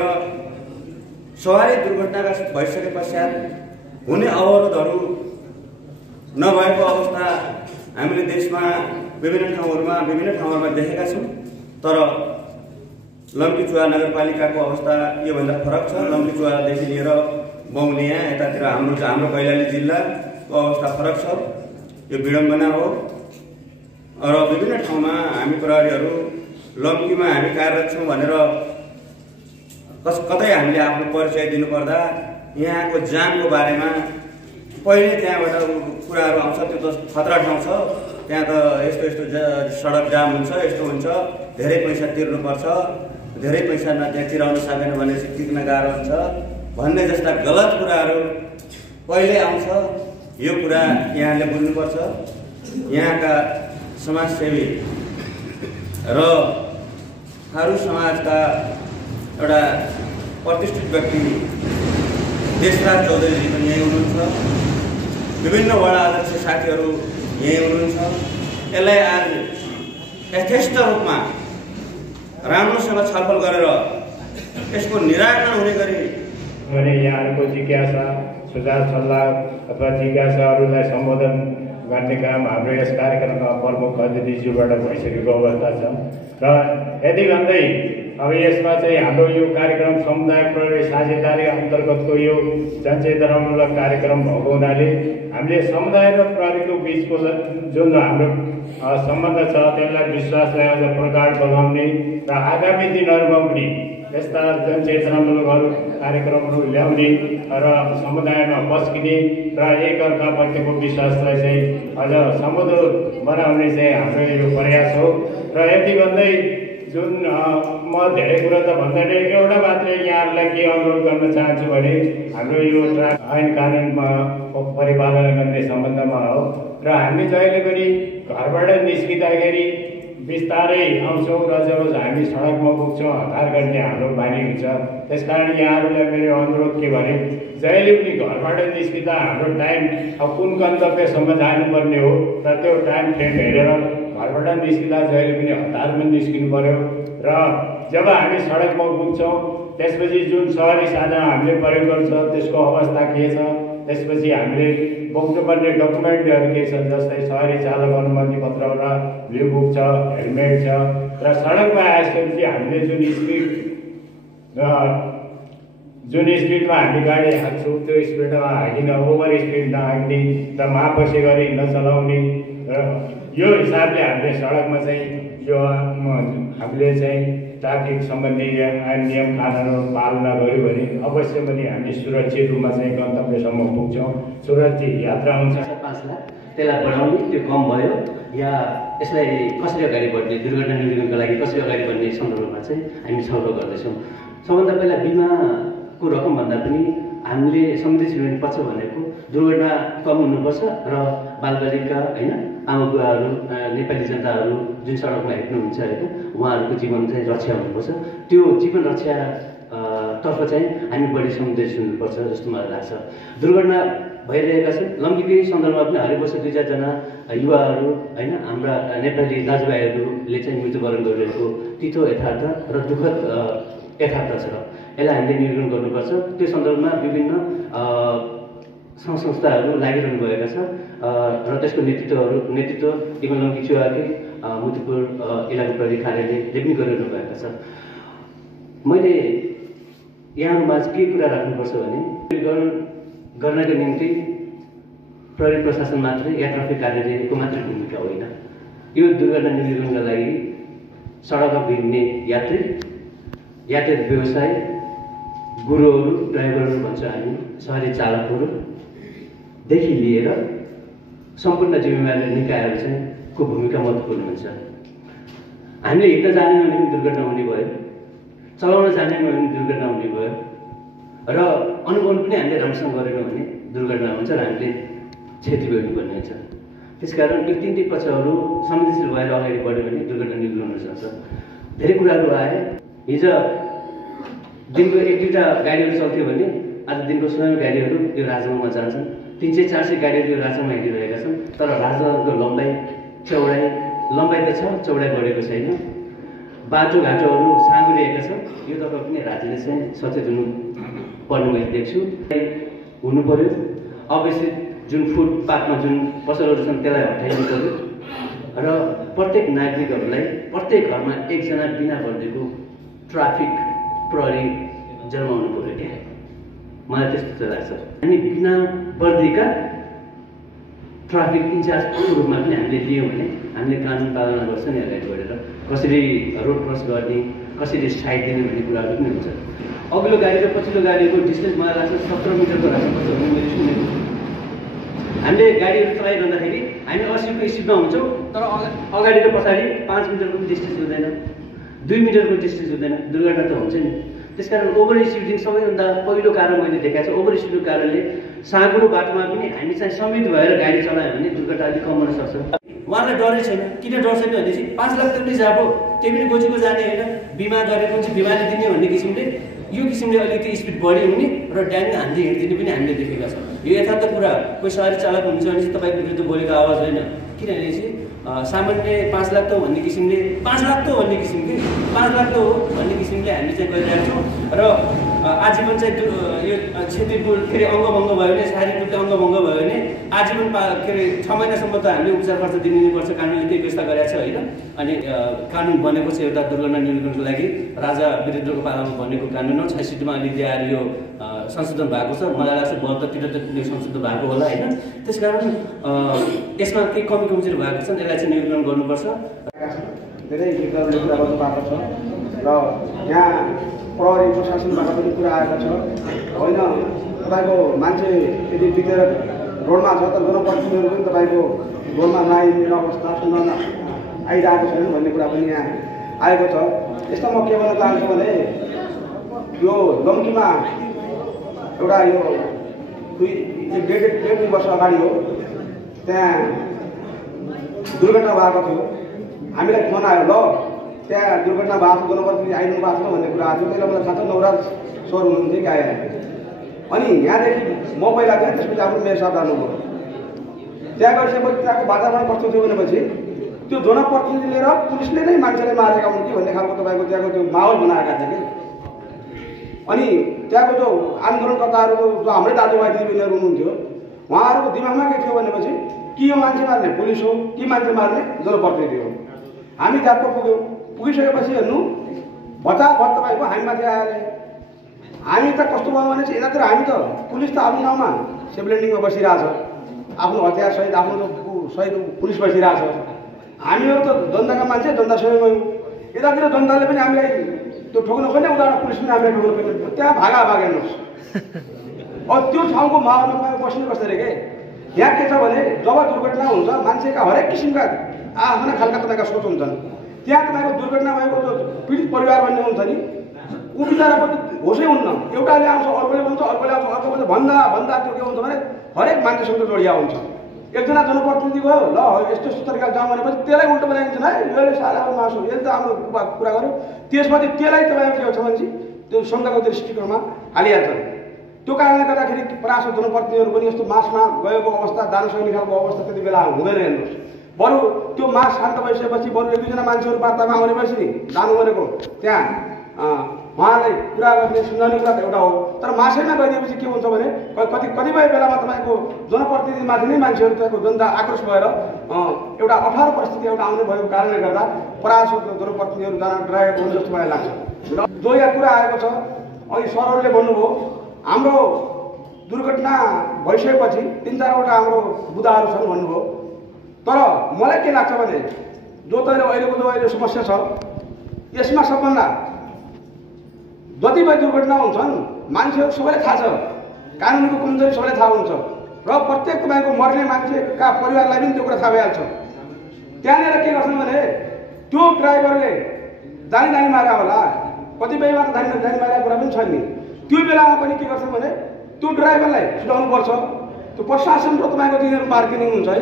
सवारी दुर्घटनाका भइसके पश्चात हुने अवरोधहरू नभएको अवस्था हामीले देशमा विभिन्न ठाउँहरूमा देखेका छौँ। तर लम्कीचुवा नगरपालिकाको अवस्था योभन्दा फरक छ। लम्कीचुवादेखि लिएर बौनिया यतातिर हाम्रो कैलाली जिल्लाको अवस्था फरक छ। यो विडम्बना हो। र विभिन्न ठाउँमा हामी प्रहरीहरू लम्कीमा हामी कार्यरत छौँ भनेर कतै हामीले आफ्नो परिचय दिनुपर्दा यहाँको जामको बारेमा पहिले त्यहाँबाट कुराहरू आउँछ। त्यो त खतरा ठाउँ छ, त्यहाँ त यस्तो सडक जाम हुन्छ, यस्तो हुन्छ, धेरै पैसा तिर्नुपर्छ, धेरै पैसा त्यहाँ तिराउन सकेन भनेपछि टिक्न गाह्रो हुन्छ भन्ने जस्ता गलत कुराहरू पहिले आउँछ। यो कुरा यहाँले बुझ्नुपर्छ। यहाँका समाजसेवी र थारू समाजका एउटा प्रतिष्ठित व्यक्ति देशराज चौधरीजी पनि यहीँ हुनुहुन्छ। विभिन्न वडा अध्यक्ष साथीहरू यहीँ हुनुहुन्छ। यसलाई आज यथेष्ट रूपमा राम्रोसँग छलफल गरेर यसको निराकरण हुने गरी यहाँहरूको जिज्ञासा, सुझाव सल्लाह अथवा जिज्ञासाहरूलाई सम्बोधन गर्ने काम हाम्रो यस कार्यक्रममा प्रमुख अतिथिज्यूबाट भइसकेको अवस्था छ। र यति भन्दै अब यसमा चाहिँ हाम्रो यो कार्यक्रम समुदाय प्रहरी साझेदारी अन्तर्गतको यो जनचेतनामूलक कार्यक्रम भएको हुनाले हामीले समुदाय र प्रहरीको बिचको जुन हाम्रो सम्बन्ध छ त्यसलाई विश्वासलाई अझ प्रगाढ बनाउने र आगामी दिनहरूमा पनि यस्ता जनचेतनामूलक कार्यक्रमहरू ल्याउने र समुदायमा पस्किने र एकअर्काप्रतिको विश्वासलाई चाहिँ अझ समुद्र बनाउने चाहिँ हाम्रो यो प्रयास हो। र यति भन्दै जुन म धेरै कुरा त भन्दैन, एउटा मात्रै यहाँहरूलाई के अनुरोध गर्न चाहन्छु भने हाम्रो यो ऐन कानुनमा परिपालन गर्ने सम्बन्धमा हो र हामी जहिले पनि घरबाट निस्किँदाखेरि बिस्तारै आउँछौँ र जब हामी सडकमा पुग्छौँ हतार गर्ने हाम्रो बानी हुन्छ। त्यसकारण यहाँहरूलाई मेरो अनुरोध के भने जहिले पनि घरबाट निस्किँदा हाम्रो टाइम कुन गन्तव्यसम्म जानुपर्ने हो र त्यो टाइम फ्रेम हेरेर घरबाट निस्किँदा जहिले पनि हतारमा निस्किनु पर्यो र जब हामी सडकमा पुग्छौँ त्यसपछि जुन सहरी साधन हामीले प्रयोग गर्छ त्यसको अवस्था के छ, त्यसपछि हामीले बोक्नुपर्ने डकुमेन्टहरू के छ, जस्तै सहरी चालक अनुमति पत्र र भ्यू बुक छ, हेलमेट छ र सडकमा आइसकेपछि हामीले जुन स्पिडमा हामी गाडी हाँक्छौँ त्यो स्पिडमा हाँकिन, ओभर स्पिड नहाँक्ने र मापसी गरी नचलाउने र यो हिसाबले हामीले सडकमा चाहिँ यो हामीले चाहिँ ट्राफिक सम्बन्धी ऐन नियम कानुनहरू पालना गऱ्यो भने अवश्य पनि हामी सुरक्षित रूपमा चाहिँ गन्तव्यसम्म पुग्छौँ, सुरक्षित यात्रा हुन्छ। 5 लाख त्यसलाई बढाउने त्यो कम भयो या यसलाई कसरी अगाडि बढ्ने, दुर्घटना न्यूनीकरणको लागि कसरी अगाडि बढ्ने सन्दर्भमा चाहिँ हामी छलफल गर्दैछौँ। सबभन्दा पहिला बिमाको रकमभन्दा पनि हामीले संवेदनशील पक्ष भनेको दुर्घटना कम हुनुपर्छ र बालबालिका होइन आमा बुवाहरू नेपाली जनताहरू जुन सडकमा हिँड्नुहुन्छ होइन उहाँहरूको जीवन चाहिँ रक्षा हुनुपर्छ। त्यो जीवन रक्षा तर्फ चाहिँ हामी बढी संवेदनशील हुनुपर्छ जस्तो मलाई लाग्छ। दुर्घटना भइरहेका छन्। लम्कीकै सन्दर्भमा पनि हरेक वर्ष 2-4 जना युवाहरू होइन हाम्रा नेपाली दाजुभाइहरूले चाहिँ मृत्युवरण गरिरहेको तितो यथार्थ र दुःखद यथार्थ छ। यसलाई हामीले नियन्त्रण गर्नुपर्छ। त्यो सन्दर्भमा विभिन्न सङ्घ संस्थाहरू लागिरहनु भएका छ र त्यसको नेतृत्व इभन लम्की चुवाकै मुतुपुर इलाका प्रहरी कार्यालयले पनि गरिरहनु भएका छ। मैले यहाँहरूमाझ के कुरा राख्नुपर्छ भने गर्नको निम्ति प्रहरी प्रशासन मात्रै या ट्राफिक कार्यालयको मात्रै भूमिका होइन। यो दुर्घटना न्यूनीकरणका लागि सडकमा हिँड्ने यातायात व्यवसाय, गुरुहरू, ड्राइभरहरू भन्छ हामी, सहरी चालकहरूदेखि लिएर सम्पूर्ण जिम्मेवारी निकायहरू चाहिँ को भूमिका महत्त्वपूर्ण हुन्छ। हामीले हिँड्न जानेनौँ भने पनि दुर्घटना हुने भयो, चलाउन जानेनौँ भने दुर्घटना हुने भयो र अनुगमन पनि हामीले राम्रोसँग गरेनौँ भने दुर्घटना हुन्छ र हामीले क्षति बेहोर्नुपर्ने हुन्छ। त्यसकारण यो 3 पक्षहरू संवेदनशील भएर अगाडि बढ्यो भने दुर्घटना न्यूनीकरण हुन सक्छ। धेरै कुराहरू आए। हिजो दिनको 1-2टा गाडीहरू चल्थ्यो भने आज दिनको 100 गाडीहरू यो राजमार्गमा जान्छन्। 300-400 गाडीहरू यो राजमार्गमा हिँडिरहेका छन्। तर राजमार्गको लम्बाइ त छ, चौडाइ बढेको छैन। बाटोघाटोहरू साँगुरिएका छन्। यो तर्फ पनि राज्यले चाहिँ सचेत हुनु पर्ने मैले देख्छु। हुनु पर्यो। अवश्य जुन फुटपाथमा जुन पसलहरू छन् त्यसलाई हटाइनु पर्यो र प्रत्येक नागरिकहरूलाई प्रत्येक घरमा 1 जना बिना वर्दीको ट्राफिक प्रहरी जन्माउनु पर्यो। क्या मलाई त्यस्तो लाग्छ। हामी बिना वर्दीका ट्राफिक इन्चार्जको रूपमा पनि हामीले लियौँ भने हामीले कानुन पालना गर्छ नि अगाडि बढेर कसरी रोड क्रस गर्ने, कसरी साइड दिने भन्ने कुराहरू पनि हुन्छ। अघिल्लो गाडी र पछिल्लो गाडीको डिस्टेन्स मलाई लाग्छ 17 मिटरको राख्नुपर्छ भन्ने मैले सुनेको। हामीले गाडीहरू चलाइरहँदाखेरि हामी 80को स्पिडमा हुन्छौँ तर अगाडि र पछाडि 5 मिटरको डिस्टेन्स हुँदैन, 2 मिटरको डिस्टेन्स हुँदैन, दुर्घटना त हुन्छ नि। त्यसकारण ओभर स्पिडिङ सबैभन्दा पहिलो कारण मैले देखाएको छ। ओभर स्पिडको कारणले साँगुरो बाटोमा पनि हामी चाहिँ समेत भएर गाडी चलायो भने दुर्घटना अलिक कम हुन सक्छ। उहाँलाई डरै छैन। किन डर छैन भनेपछि 5 लाख त पनि जाबो त्यही पनि गोजीको जाने होइन, बिमा गरेको हुन्छ बिमाले दिने भन्ने किसिमले यो किसिमले अलिकति स्पिड बढी हुने र ड्याङ हान्दै हिँडिदिने पनि हामीले देखेका छौँ। यो यथार्थ कुरा। कोही सहरी चालक हुन्छ भने चाहिँ तपाईँको विरुद्ध बोलेको आवाज होइन। किनभने सामान्य 5 लाख त भन्ने किसिमले 5 लाख त भन्ने किसिमले 5 लाख त हो भन्ने किसिमले हामीले चाहिँ गरिरहेका छौँ र आजीवन चाहिँ यो क्षतिपूर्ति के अरे अङ्गभङ्ग भयो भने, शारीरिक रूपले अङ्गभङ्ग भयो भने आजीवन के अरे 6 महिनासम्म त हामीले उपचार खर्च दिनुपर्छ। कानुनले त्यही व्यवस्था गरेको छ होइन। अनि कानुन बनेको छ एउटा दुर्घटना न्यूनीकरणको लागि राजा वीरेन्द्रको पालामा बनेको कानुन हो। 66मा अहिले दिएर यो संशोधन भएको छ। मलाई लाग्छ 72तिर संशोधन भएको होला होइन। त्यसकारण यसमा केही कमी कमजोरी भएको छन्, यसलाई चाहिँ न्यूनीकरण गर्नुपर्छ। धेरै गीतहरूले कुरा गर्नु भएको छ र यहाँ प्रहरी प्रशासनबाट पनि कुरा आएको छ होइन। तपाईँको मान्छे यदि बितेर रोडमा छ त जनप्रतिनिधिहरू पनि तपाईँको रोडमा नआइदिने अवस्था सुन्न आइरहेको छैन भन्ने कुरा पनि यहाँ आएको छ। यसमा म के भन्न चाहन्छु भने यो लम्कीमा एउटा यो 1.5 वर्ष अगाडि हो, त्यहाँ दुर्घटना भएको थियो। हामीलाई फोन आयो, ल त्यहाँ दुर्घटना भएको गर्नुपर्छ आइदिनु भएको छ भन्ने कुरा आएको थियो। त्यसले मलाई थाहा छ, नवराज सर हुनुहुन्थ्यो कि आएन। अनि यहाँदेखि म पहिला गएँ, त्यसपछि आफ्नो मेरो साथ जानुभयो। त्यहाँ गइसकेपछि त्यहाँको वातावरण कस्तो थियो भनेपछि त्यो जनप्रतिनिधि लिएर पुलिसले नै मान्छेलाई मारेका हुन् कि भन्ने खालको तपाईँको त्यहाँको त्यो माहौल बनाएका थिए कि। अनि त्यहाँको जो आन्दोलनकर्ताहरू जो हाम्रै दाजुभाइ दिदीबहिनीहरू हुनुहुन्थ्यो, उहाँहरूको दिमागमा के थियो भनेपछि कि यो मान्छे मार्ने पुलिस हो कि मान्छे मार्ने जनप्रतिनिधि हो। हामी जातको पुग्यौँ, पुगिसकेपछि हेर्नु भत्ताभत तपाईँको हामीमाथि आइहाले। हामी त कस्तो भयो भने चाहिँ यतातिर हामी त पुलिस त आफ्नो ठाउँमा सेभलेन्डिङमा बसिरहेछ, आफ्नो हतियार सहित आफ्नो सहित पुलिस बसिरहेछ। हामीहरू त जनताका मान्छे, जनतासँग गयौँ। यतातिर जनताले पनि हामीलाई त्यो ठोक्नु खोज्ने, उताबाट पुलिस पनि हामीलाई ठोक्नु खोज्ने, त्यहाँ भागा हेर्नुहोस्। अब त्यो ठाउँको माहौलमा तपाईँ बस्नु कसरी के? यहाँ के छ भने जब दुर्घटना हुन्छ मान्छेका हरेक किसिमका आफ्ना खालका तपाईँका सोच हुन्छन्। त्यहाँ तपाईँको दुर्घटना भएको जो पीडित परिवार भन्ने हुन्छ नि, ऊ बिचराको होसै हुन्न। एउटाले आउँछ, अर्कोले भन्छ, अर्कोले आउँछ, अर्को भन्छ, भन्दा भन्दा त्यो के हुन्छ भने हरेक मान्छेसँग जोडिया हुन्छ। एकजना जनप्रतिनिधि गयो, ल यस्तो यस्तो तरिकाले जाउँ भनेपछि त्यसलाई उल्टो बनाइदिन्छ है, यसले सारा मासु यसले त हाम्रो कुरा गर्यो। त्यसपछि त्यसलाई तपाईँको के छ भने त्यो सङ्घको दृष्टिकोणमा हालिहाल्छ। त्यो कारणले गर्दाखेरि परास जनप्रतिनिधिहरू पनि यस्तो मासमा गएको अवस्था, जान सक्ने खालको अवस्था त्यति बेला हुँदैन। हेर्नुहोस्, बरु त्यो मास शान्त भइसकेपछि बरु 1-2जना मान्छेहरू वार्तामा आउने भएपछि नि जानु भनेको त्यहाँ उहाँलाई कुरा गर्ने सुन्ने कुरा त एउटा हो। तर मासैमा गइदिएपछि के हुन्छ भने कतिपय बेलामा तपाईँको जनप्रतिनिधिमाथि नै मान्छेहरू तपाईँको जनता आक्रोश भएर एउटा अप्ठ्यारो परिस्थिति एउटा आउने भएको कारणले गर्दा परास जनप्रतिनिधिहरू जान डराएको हुन्छ जस्तो मलाई लाग्छ। र जो यहाँ कुरा आएको छ, अघि सरहरूले भन्नुभयो हाम्रो दुर्घटना भइसकेपछि 3-4वटा हाम्रो बुदाहरू छन् भन्नुभयो। तर मलाई के लाग्छ भने जो अहिलेको जो अहिले समस्या छ यसमा सबभन्दा जतिपय दुर्घटना हुन्छन् मान्छेहरू सबैलाई थाहा छ, कानुनको कमजोरी सबैलाई थाहा हुन्छ र प्रत्येक तपाईँको मर्ने मान्छेका परिवारलाई पनि त्यो कुरा थाहा भइहाल्छ। त्यहाँनिर के गर्छन् भने त्यो ड्राइभरले जानी मारेको होला, कतिपयमा त जानी मारेको कुरा पनि छैन नि। त्यो बेलामा पनि के गर्छन् भने त्यो ड्राइभरलाई छुटाउनुपर्छ। त्यो प्रशासन र तपाईँको तिनीहरू बार्गेनिङ हुन्छ है,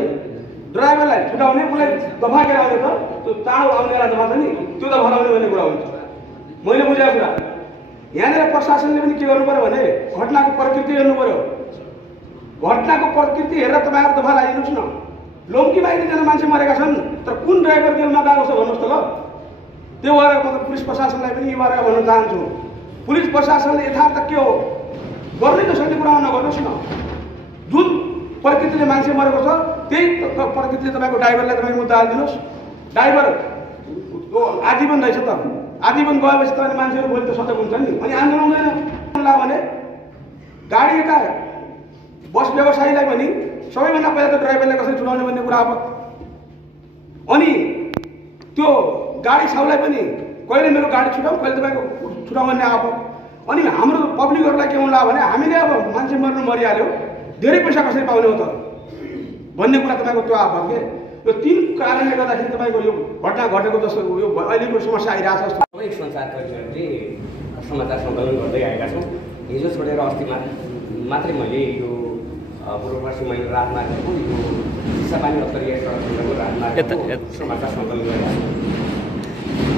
ड्राइभरलाई छुटाउने, उसलाई दफाकेर आउने त त्यो चाँडो आउने बेला दफा छ नि त्यो दफा लाउने भन्ने कुरा हुन्छ। मैले बुझेको कुरा यहाँनिर प्रशासनले पनि के गर्नु पर्यो भने घटनाको प्रकृति हेर्नु पर्यो। घटनाको प्रकृति हेरेर तपाईँहरू दफा लगाइदिनुहोस् न। लोम्कीमा 1-2जना मान्छे मरेका छन्, तर कुन ड्राइभर जेलमा गएको छ भन्नुहोस् त ल। त्यो भएर म पुलिस प्रशासनलाई पनि यो भएर भन्न चाहन्छु, पुलिस प्रशासनले यथार्थ के हो गर्नै नसक्ने कुरा नगर्नुहोस् न। जुन प्रकृतिले मान्छे मरेको छ त्यही प्रकृतिले तपाईँको ड्राइभरलाई तपाईँ मुद्दा हालिदिनुहोस्। ड्राइभर आजीवन रहेछ त, आजीवन गएपछि त अनि मान्छेहरू भोलि त सतर्क हुन्छ नि। अनि आन्दोलन हुँदैन भने गाडीका बस व्यवसायीलाई पनि सबैभन्दा पहिला त ड्राइभरलाई कसरी छुटाउने भन्ने कुरा अब। अनि त्यो गाडी साउलाई पनि कहिले मेरो गाडी छुटाउँ, कहिले तपाईँको छुटाउँ भन्ने अब। अनि हाम्रो पब्लिकहरूलाई के हुँला भने हामीले अब मान्छे मरिहाल्यो, धेरै पैसा कसरी पाउने हो त भन्ने कुरा तपाईँको त्यो आफत के। यो 3 कारणले गर्दाखेरि तपाईँको यो घटना घटेको जस्तो यो अहिलेको समस्या आइरहेको छ। सबै संसारकर्मीहरूले समाचार सङ्कलन गर्दै आएका छौँ। हिजो छोडेर अस्ति मात्रै मैले यो पूर्वपश्चिम मैले राजमार्गको यो चिसापानी अत्तरिया सडक खण्डको राजमार्गको समाचार सङ्कलन गरेको छु।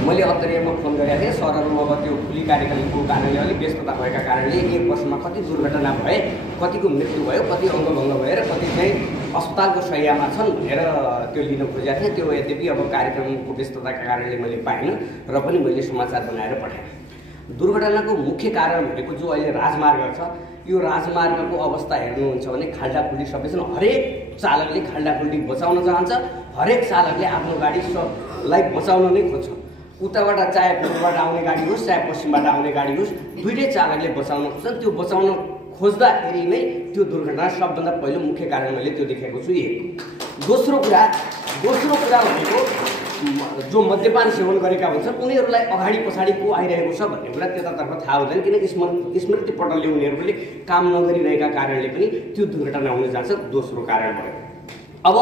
मैले अत्तरियामा फोन गरेका थिएँ, सरहरू अब त्यो खुली कार्यक्रमको कारणले अलिक व्यस्तता भएका कारणले 1 वर्षमा कति दुर्घटना भए, कतिको मृत्यु भयो, कति अङ्गभङ्ग भएर कति चाहिँ अस्पतालको शय्यामा छन् भनेर त्यो लिन खोजेका थिएँ। त्यो यद्यपि अब कार्यक्रमको व्यस्तताका कारणले मैले पाइनँ र पनि मैले समाचार बनाएर पठाएँ। दुर्घटनाको मुख्य कारण भनेको जो अहिले राजमार्ग छ, यो राजमार्गको अवस्था हेर्नुहुन्छ भने खाल्डाखुल्डी सबै छन्। हरेक चालकले खाल्डाखुल्डी बचाउन चाहन्छ, हरेक चालकले आफ्नो गाडी सबलाई बचाउन नै खोज्छ। उताबाट चाहे पूर्वबाट आउने गाडी होस् चाहे पश्चिमबाट आउने गाडी होस्, दुईटै चालकले बचाउन खोज्छन्। त्यो बचाउन खोज्दाखेरि नै त्यो दुर्घटना सबभन्दा पहिलो मुख्य कारण मैले त्यो देखेको छु। दोस्रो कुरा भनेको जो मद्यपान सेवन गरेका हुन्छन् उनीहरूलाई अगाडि पछाडि को आइरहेको छ भन्ने कुरा त्यतातर्फ थाहा हुँदैन, किन स्मृति पटलले उनीहरूले काम नगरिरहेका कारणले पनि त्यो दुर्घटना हुन जान्छ। दोस्रो कारण भयो। अब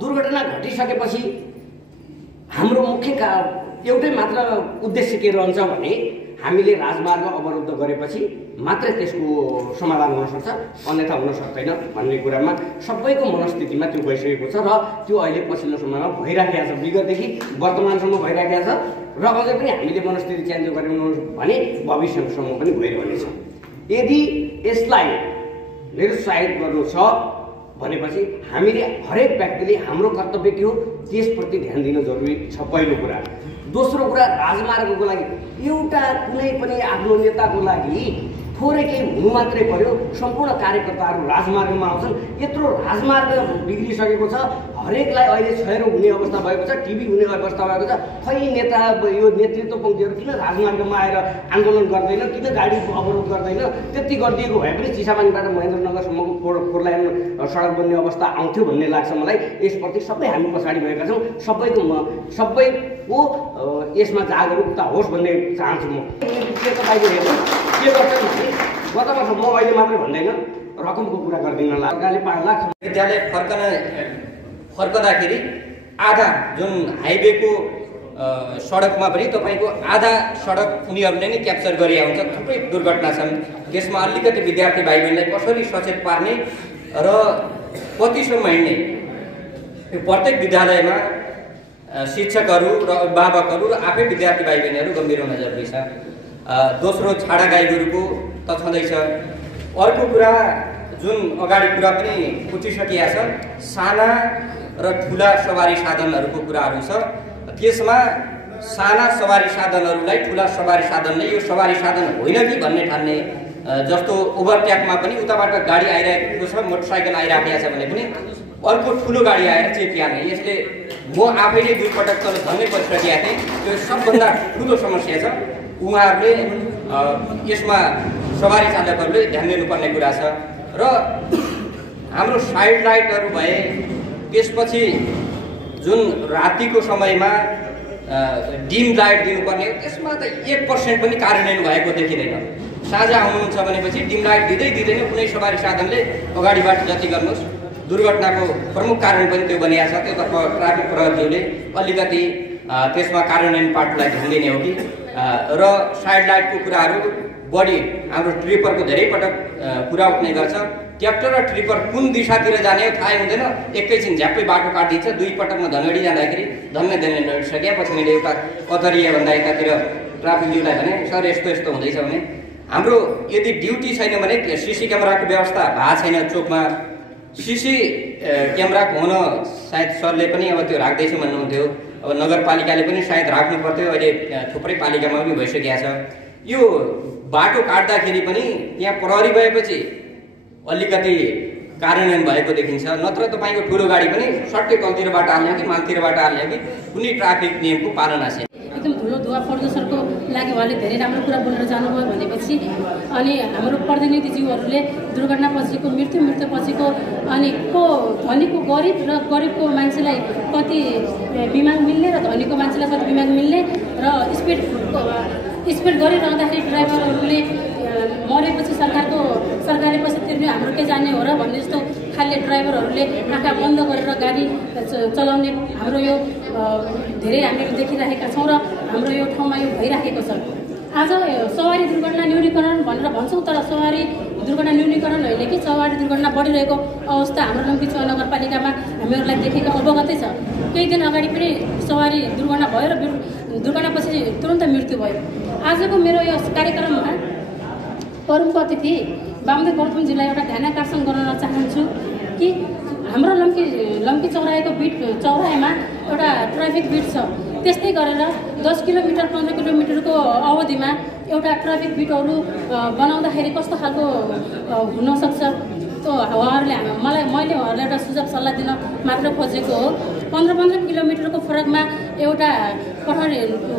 दुर्घटना घटिसकेपछि हाम्रो मुख्य एउटै मात्र उद्देश्य के रहन्छ भने हामीले राजमार्ग अवरुद्ध गरेपछि मात्रै त्यसको समाधान हुन सक्छ, अन्यथा हुन सक्दैन भन्ने कुरामा सबैको मनस्थितिमा त्यो गइसकेको छ र त्यो अहिले पछिल्लो समयमा भइराखेको छ, विगतदेखि वर्तमानसम्म भइराखेको छ र अझै पनि हामीले मनस्थिति चेन्ज गऱ्यौँ भने भविष्यसम्म पनि भइरहनेछ। यदि यसलाई निरुत्साहित गर्नु छ भनेपछि हामीले हरेक व्यक्तिले हाम्रो कर्तव्य के हो त्यसप्रति ध्यान दिन जरुरी छ, पहिलो कुरा। दोस्रो कुरा, राजमार्गको लागि एउटा कुनै पनि आफ्नो नेताको लागि थोरै केही हुनु मात्रै पर्यो, सम्पूर्ण कार्यकर्ताहरू राजमार्गमा आउँछन्। यत्रो राजमार्ग बिग्रिसकेको छ, हरेकलाई अहिले क्षयरो हुने अवस्था भएको छ, टिभी हुने अवस्था भएको छ। खै नेता यो नेतृत्व पङ्क्तिहरू किन राजमार्गमा आएर आन्दोलन गर्दैन, किन गाडी अवरोध गर्दैन? त्यति गरिदिएको भए पनि चिसापानीबाट महेन्द्रनगरसम्मको फोरलाइन सडक बन्ने अवस्था आउँथ्यो भन्ने लाग्छ मलाई। यसप्रति सबै हामी पछाडि भएका छौँ, सबैको यसमा जागरुकता होस् भन्ने चाहन्छु म। के तपाईँको हेर्नु के गर्छ भने गत वर्ष म अहिले मात्रै भन्दैन, रकमको कुरा गर्दिन, सरकारले 5 लाख विद्यालय फर्कँदाखेरि आधा जुन हाइवेको सडकमा पनि तपाईँको आधा सडक उनीहरूले नै क्याप्चर गरिया हुन्छ। थुप्रै दुर्घटना छन्, त्यसमा अलिकति विद्यार्थी भाइ बहिनीलाई कसरी सचेत पार्ने र कतिसम्म हिँड्ने, यो प्रत्येक विद्यालयमा शिक्षकहरू र अभिभावकहरू र आफै विद्यार्थी भाइ बहिनीहरू गम्भीर हुन जरुरी छ। दोस्रो, छाडा गाई गोरुको त छँदैछ। अर्को कुरा जुन अगाडि कुरा पनि उठिसकिया छ, साना र ठुला सवारी साधनहरूको कुराहरू छ। त्यसमा साना सवारी साधनहरूलाई ठुला सवारी साधनले यो सवारी साधन होइन कि भन्ने ठान्ने, जस्तो ओभरट्याकमा पनि उताबाट गाडी आइरहेको छ, मोटरसाइकल आइराखेको छ भने पनि अर्को ठुलो गाडी आएर चेपिहाल्ने। यसले म आफैले 2 पटक तल झन्नै परिसकेका थिएँ। त्यो सबभन्दा ठुलो समस्या छ। उहाँहरूले यसमा सवारी चालकहरूले ध्यान दिनुपर्ने कुरा छ। र हाम्रो साइड लाइटहरू भए, त्यसपछि जुन रातिको समयमा डिम लाइट दिनुपर्ने हो, त्यसमा त 1% पनि कार्यान्वयन भएको देखिँदैन। साँझ आउनुहुन्छ भनेपछि डिम लाइट दिँदैन कुनै सवारी साधनले अगाडिबाट जति गर्नुहोस्। दुर्घटनाको प्रमुख कारण पनि त्यो बनिएको छ। त्योतर्फ ट्राफिक प्रहरीहरूले अलिकति त्यसमा कार्यान्वयन पार्टलाई ध्यान दिने हो कि। र साइड लाइटको कुराहरू बढी हाम्रो ट्रिपरको धेरै पटक कुरा उठ्ने गर्छ। ट्र्याक्टर र ट्रिपर कुन दिशातिर जाने हो थाहै हुँदैन, एकैछिन झ्याप्पै बाटो काटिदिन्छ। 2 पटक म धनगढी जाँदाखेरि धन्नै नडिसकेपछि मैले एउटा अथरिया भन्दा यतातिर ट्राफिकज्यूलाई भने सर यस्तो हुँदैछ भने हाम्रो यदि ड्युटी छैन भने सिसी क्यामेराको व्यवस्था भएको छैन चोकमा। सिसी क्यामेराको हुन सायद सरले पनि अब त्यो राख्दैछु भन्नुहुन्थ्यो, अब नगरपालिकाले पनि सायद राख्नु पर्थ्यो। अहिले थुप्रै पालिकामा पनि भइसकेको छ। यो बाटो काट्दाखेरि पनि यहाँ प्रहरी भएपछि अलिकति कार्यान्वयन भएको देखिन्छ। नत्र तपाईँको ठुलो गाडी पनि सट्टै तलतिरबाट हाल्ने कि मालतिरबाट हाल्ने कि कुनै ट्राफिक नियमको पालना छैन। एकदम ठुलो धुवा प्रदूषणको लागि उहाँले धेरै राम्रो कुरा बोलेर जानुभयो भनेपछि अनि हाम्रो प्रतिनिधिज्यूहरूले दुर्घटनापछिको मृत्युपछिको अनि को धनीको गरिब र गरिबको मान्छेलाई कति बिमा मिल्ने र धनीको मान्छेलाई कति बिमा मिल्ने र स्पिड गरिरहँदाखेरि ड्राइभरहरूले मरेपछि सरकारले पैसा तिर्ने हाम्रो के जाने हो र भन्ने जस्तो खालले ड्राइभरहरूले आँखा बन्द गरेर गाडी चलाउने हाम्रो यो धेरै हामीले देखिरहेका छौँ र हाम्रो यो ठाउँमा यो भइराखेको छ। आज सवारी दुर्घटना न्यूनीकरण भनेर भन्छौँ, तर सवारी दुर्घटना न्यूनीकरण होइन कि सवारी दुर्घटना बढिरहेको अवस्था हाम्रो लम्कीचौर नगरपालिकामा हामीहरूलाई देखेको अवगतै छ। केही दिन अगाडि पनि सवारी दुर्घटना भयो र दुर्घटनापछि तुरन्त मृत्यु भयो। आजको मेरो यो कार्यक्रममा प्रमुख अतिथि वामदेव गौतम जिल्ला एउटा ध्यान आकर्षण गर्न चाहन्छु कि हाम्रो लम्की चौराहामा एउटा ट्राफिक बिट छ। त्यस्तै गरेर 10 किलोमिटर 15 किलोमिटरको अवधिमा एउटा ट्राफिक बिटहरू बनाउँदाखेरि कस्तो खालको हुनसक्छ। त्यो उहाँहरूले मैले उहाँहरूलाई एउटा सुझाव सल्लाह दिन मात्र खोजेको हो। 15 किलोमिटरको फरकमा एउटा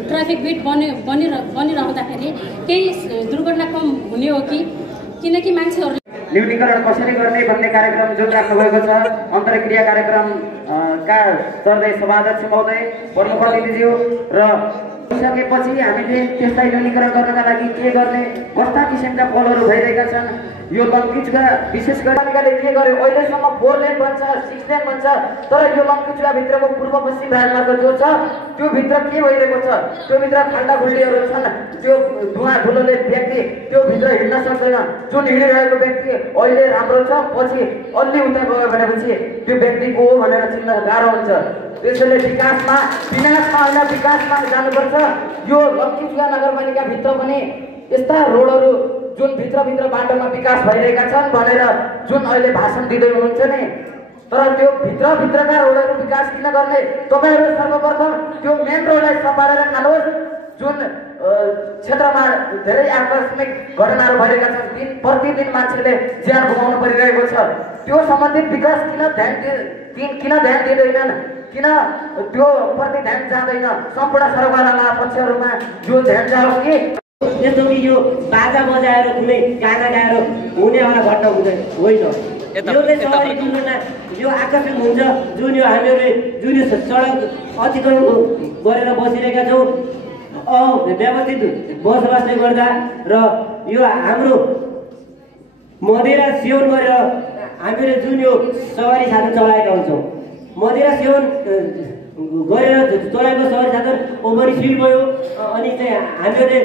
ट्राफिक बिट बनिरहँदाखेरि केही दुर्घटना कम हुने हो कि, किनकि मान्छेहरू न्यूनीकरण कसरी गर्ने भन्ने कार्यक्रम जुन राख्नुभएको छ, अन्तर्क्रिया कार्यक्रम का सर्दै सभाध्यक्ष महोदय, प्रमुख अतिथिज्यू र सकेपछि हामीले त्यसलाई न्यूनीकरण गर्नका लागि के गर्ने, कस्ता किसिमका पहलहरू भइरहेका छन् यो लङ्कीचुवा विशेष गरी के गर्यो अहिलेसम्म 4 लेन बन्छ 6 लेन बन्छ तर यो लङ्कीचुवा भित्रको पूर्व पश्चिम राजमार्ग जो छ त्यो भित्र के भइरहेको छ त्यो भित्र खाल्डाखुल्डीहरू छन् त्यो धुवा धुलोले व्यक्ति त्यो भित्र हिँड्न सक्दैन जुन हिँडिरहेको व्यक्ति अहिले राम्रो छ पछि अलि उता गयो भनेपछि त्यो व्यक्ति को हो भनेर चिन्न गाह्रो हुन्छ त्यसैले विकासमा होइन विकासमा जानुपर्छ यो लङ्कीचुवा नगरपालिका भित्र पनि यस्ता रोडहरू जुन भित्र बाटोमा विकास भइरहेका छन् भनेर जुन अहिले भाषण दिँदै हुनुहुन्छ नि तर त्यो भित्रका रोडहरू विकास किन गर्ने तपाईहरु सर्वप्रथम त्यो मेन रोडलाई सफारेर खानुहोस् जुन क्षेत्रमा धेरै आकस्मिक घटनाहरू भइरहेका छन् प्रतिदिन मान्छेले ज्यान गुमाउनु परिरहेको छ त्यो सम्बन्धित विकास किन ध्यान दिँदैनन् किन त्यो प्रति ध्यान जाँदैन सम्पूर्ण सरकारवाला पक्षहरूमा जो ध्यान जाओस् कि यस्तो कि यो बाजा बजाएर कुनै गाना गाएर हुनेवाला घटना हुँदैन होइन यो चाहिँ सहरी दुर्घटना यो आकस्मिक हुन्छ जुन यो हामीहरूले जुन यो सडक अतिक्रमण गरेर बसिरहेका छौँ व्यवस्थित बसोबासले गर्दा र यो हाम्रो मदिरा सेवन गरेर हामीले जुन यो सवारी साधन चलाएका हुन्छौँ मदिरा सेवन गरेर चलाएको सवारी साधन ओभर स्पिड भयो अनि चाहिँ हामीहरूले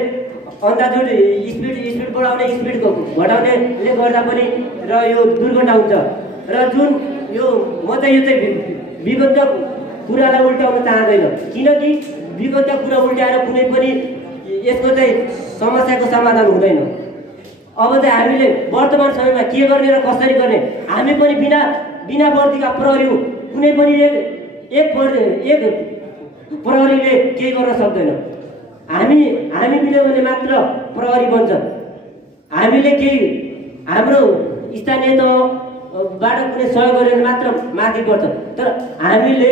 अन्दाजुन स्पिड बढाउने स्पिड घटाउनेले गर्दा पनि र यो दुर्घटना हुन्छ र जुन यो म चाहिँ यो चाहिँ विगत कुरालाई उल्टाउन चाहँदैन किनकि विगत कुरा उल्टाएर कुनै पनि यसको चाहिँ समस्याको समाधान हुँदैन अब चाहिँ हामीले वर्तमान समयमा के गर्ने र कसरी गर्ने हामी पनि बिना बर्दीका प्रहरी कुनै पनि एक प्रहरीले केही गर्न सक्दैन हामी मिल्यो भने मात्र प्रहरी बन्छ हामीले केही हाम्रो स्थानीय तहबाट कुनै सहयोग गरेर मात्र माथि पर्छ तर हामीले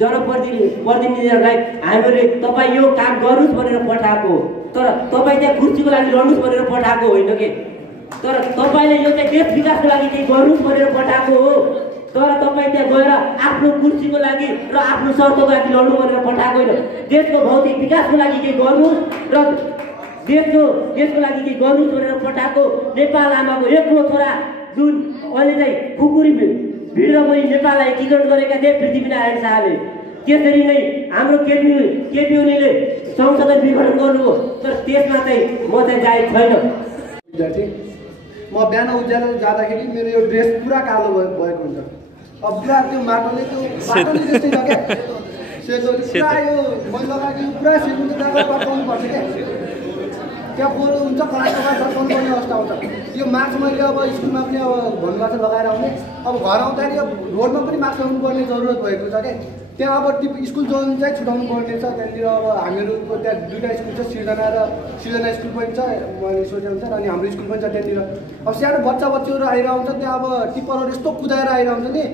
जनप्रतिनिधिहरूलाई हामीले तपाईँ यो काम गर्नुहोस् भनेर पठाएको तर तपाईँ त्यहाँ कुर्सीको लागि लड्नुहोस् भनेर पठाएको होइन कि तर तपाईँले यो चाहिँ देश विकासको लागि केही गर्नुहोस् भनेर पठाएको हो तर तपाईँ त्यहाँ गएर आफ्नो कुर्सीको लागि र आफ्नो शर्तको लागि लड्नु भनेर पठाएको होइन देशको भौतिक विकासको लागि केही गर्नुहोस् र देशको लागि केही गर्नुहोस् भनेर पठाएको नेपाल आमाको एक्लो छोरा जुन अहिले चाहिँ खुकुरी भिड पनि नेपाललाई एकीकरण गरेका थिए पृथ्वीनारायण शाहले त्यसरी नै हाम्रो केपी ओलीले संसद विघटन गर्नु हो तर त्यसमा चाहिँ म चाहिँ जाहेर छैन विद्यार्थी म बिहान उज्यालो जाँदाखेरि मेरो यो ड्रेस पुरा कालो भएको हुन्छ अब पुरा त्यो माटोले त्यस्तै छ क्या सेतो पुरा यो मैले लगाएको पुरा सेतो त पठाउनु पर्छ क्या त्यहाँ पोहोर हुन्छ क्लासमा पठाउनु पर्ने अवस्था आउँछ यो मास्क मैले अब स्कुलमा पनि अब भन्नुभएको छ लगाएर आउने अब घर आउँदाखेरि अब रोडमा पनि मास्क लगाउनु पर्ने जरुरत भएको छ क्या त्यहाँ अब स्कुल जोन चाहिँ छुटाउनु पर्ने छ त्यहाँनिर अब हामीहरूको त्यहाँ दुईवटा स्कुल छ सिर्जना स्कुल पनि छ मैले सोचेअनुसार अनि हाम्रो स्कुल पनि छ त्यहाँनिर अब सानो बच्चाहरू आएर आउँछ त्यहाँ अब टिप्परहरू यस्तो कुदाएर आएर आउँछ नि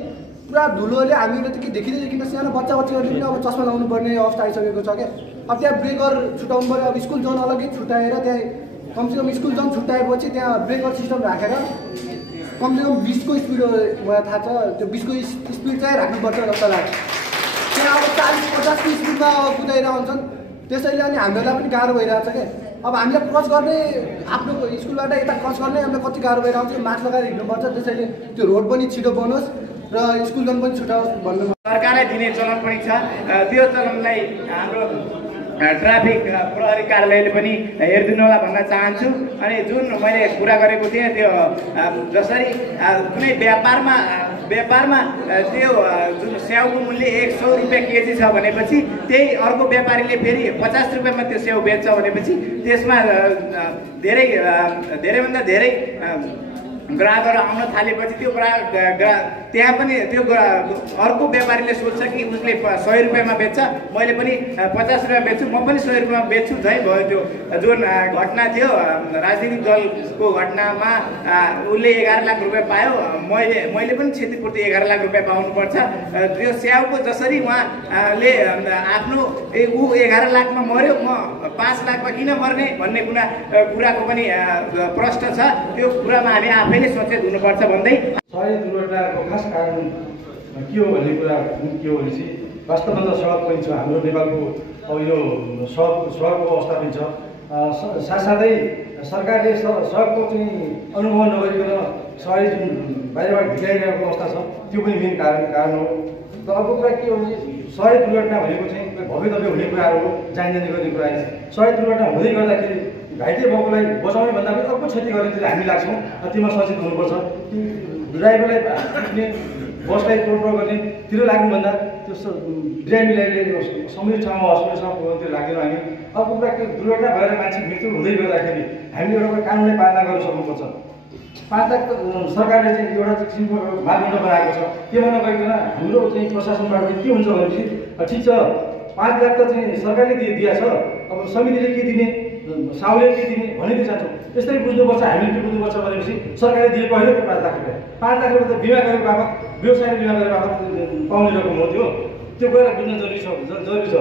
पुरा धुलोले हामीले त के देखिँदैन सानो बच्चाहरूले पनि अब चस्मा लाउनु पर्ने अवस्था आइसकेको छ क्या अब त्यहाँ ब्रेकर छुटाउनु पऱ्यो अब स्कुल जोन अलग्गै छुट्याएर त्यहाँ कमसेकम स्कुल जोन छुट्याएपछि त्यहाँ ब्रेकर सिस्टम राखेर कमसेकम 20को स्पिड मलाई थाहा छ त्यो 20को स्पिड चाहिँ राख्नुपर्छ जस्तो लाग्छ त्यहाँ अब 40-50को स्पिडमा कुदाएर आउँछन् त्यसैले अनि हामीहरूलाई पनि गाह्रो भइरहेको छ क्या अब हामीले क्रस गर्ने आफ्नो स्कुलबाट यता क्रस गर्ने हामीलाई कति गाह्रो भइरहेको छ मास्क लगाएर हिँड्नुपर्छ त्यसैले त्यो रोड पनि छिटो बनोस् र स्कुल जोन पनि छुटाओस् भन्नु सरकारले दिने चलन पनि छ त्यो चलनलाई हाम्रो ट्राफिक प्रहरी कार्यालयले पनि हेरिदिनु होला भन्न चाहन्छु अनि जुन मैले कुरा गरेको थिएँ त्यो जसरी कुनै व्यापारमा त्यो जुन स्याउको मूल्य 100 रुपियाँ केजी छ भनेपछि त्यही अर्को व्यापारीले फेरि 50 रुपियाँमा त्यो स्याउ बेच्छ भनेपछि त्यसमा धेरैभन्दा धेरै ग्राहकहरू आउन थालेपछि त्यो त्यहाँ पनि त्यो अर्को व्यापारीले सोध्छ कि उसले 100 रुपियाँमा बेच्छ मैले पनि 50 रुपियाँ बेच्छु म पनि 100 रुपियाँमा बेच्छु झै भयो त्यो जुन घटना थियो राजनीतिक दलको घटनामा उसले 11 लाख रुपियाँ पायो मैले पनि क्षतिपूर्ति 11 लाख रुपियाँ पाउनुपर्छ त्यो स्याउको जसरी उहाँले आफ्नो ऊ 11 लाखमा मर्यो म 5 लाखमा किन मर्ने भन्ने कुराको पनि प्रश्न छ त्यो कुरामा हामी आफैले सचेत हुनुपर्छ भन्दै सहरी दुर्घटनाको खास कारण के हो भन्ने कुरा के हो भनेपछि वास्तवमा त सडक पनि छ हाम्रो नेपालको अब यो सडकको अवस्था पनि छ साथसाथै सरकारले सडकको चाहिँ अनुभव नगरिकन सवारी जुन बाहिरबाट ढिलाइरहेको अवस्था छ त्यो पनि मेन कारण हो। र अर्को कुरा के हो भने सडक दुर्घटना भनेको चाहिँ भव्य दव्य हुने कुराहरू हो, जान जाने गर्ने कुरा होइन। सडक दुर्घटना हुँदै गर्दाखेरि घाइते भएकोलाई बचाउने भन्दा पनि अर्को क्षति गर्नेतिर हामी लाग्छौँ। त्योमा सचेत हुनुपर्छ। ड्राइभरलाई पिट्ने, बसलाई तोडफोड गर्ने तिर लाग्नुभन्दा त्यो ड्राइभरले समित ठाउँमा हस्पिटलसम्म पुग्नुतिर लाग्दैनौँ हामी। अर्को कुरा के दुर्घटना भएर मान्छे मृत्यु हुँदै गर्दाखेरि हामीले एउटा कानुनलाई पालना गर्न सक्नुपर्छ। 5 लाख सरकारले चाहिँ एउटा किसिमको मापदण्ड बनाएको छ, त्योमा नगरिकन हाम्रो चाहिँ प्रशासनबाट के हुन्छ भनेपछि ठिक छ 5 लाख त चाहिँ सरकारले दिएको छ, अब समितिले के दिने, साउले के दिने भनेर चाहन्छौँ। त्यसरी बुझ्नुपर्छ, हामीले के बुझ्नुपर्छ भनेपछि सरकारले दिएको होइन त्यो 5 लाख रुपियाँ। 5 लाख रुपियाँ त बिमा गरेको बापत, व्यवसाय बिमा गरेको बापत पाउने रकम हो त्यो कुरा बुझ्न जरुरी छ।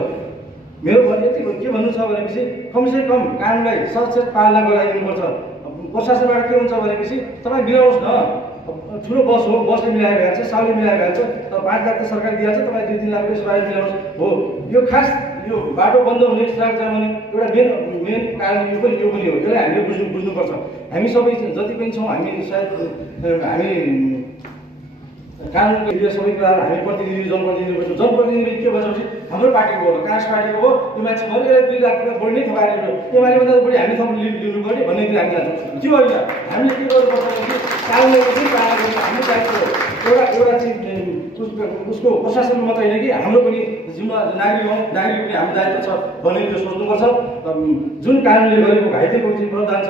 मेरो यति के भन्नु छ भनेपछि कमसेकम कानुनलाई सचेत पालना गराइदिनुपर्छ। प्रशासनबाट के हुन्छ भनेपछि तपाईँ मिलाउनुहोस् न, ठुलो बस हो, बसले मिलाएर हाल्छ, साउले मिलाएर हाल्छ, 5 लाख त सरकारले दिइहाल्छ, तपाईँ 2-3 लाख रुपियाँ सवारी मिलाउनुहोस् हो। यो खास यो बाटो बन्द हुने सडक जाम हुने एउटा मेन कारण यो पनि हो। यसलाई हामीले बुझ्नुपर्छ। हामी सबै जति पनि छौँ हामी सायद हामी कानुनको लिए सबै कुराहरू हामी प्रतिनिधि जनप्रतिनिधि गर्छौँ। जनप्रतिनिधि के भन्छ भने हाम्रो पार्टीको हो, काङ्ग्रेस पार्टीको हो, त्यो मान्छे भएर 2 लाख रुपियाँ बढी नै थपाएर एमालेभन्दा बढी हामी थप लिनु पर्ने भन्नेतिर हामी जान्छौँ। त्यो होइन, हामीले के गर्नुपर्छ भने कानुनलाई चाहिँ पालना गर्नु हाम्रो दायित्व हो। एउटा चाहिँ उसको प्रशासन मात्रै होइन कि हाम्रो पनि जिम्मा नागरिक हौँ, नागरिक पनि हाम्रो दायित्व छ भन्ने त्यो सोच्नुपर्छ। जुन कानुनले गरेको घाइतेको चाहिँ प्रावधान छ,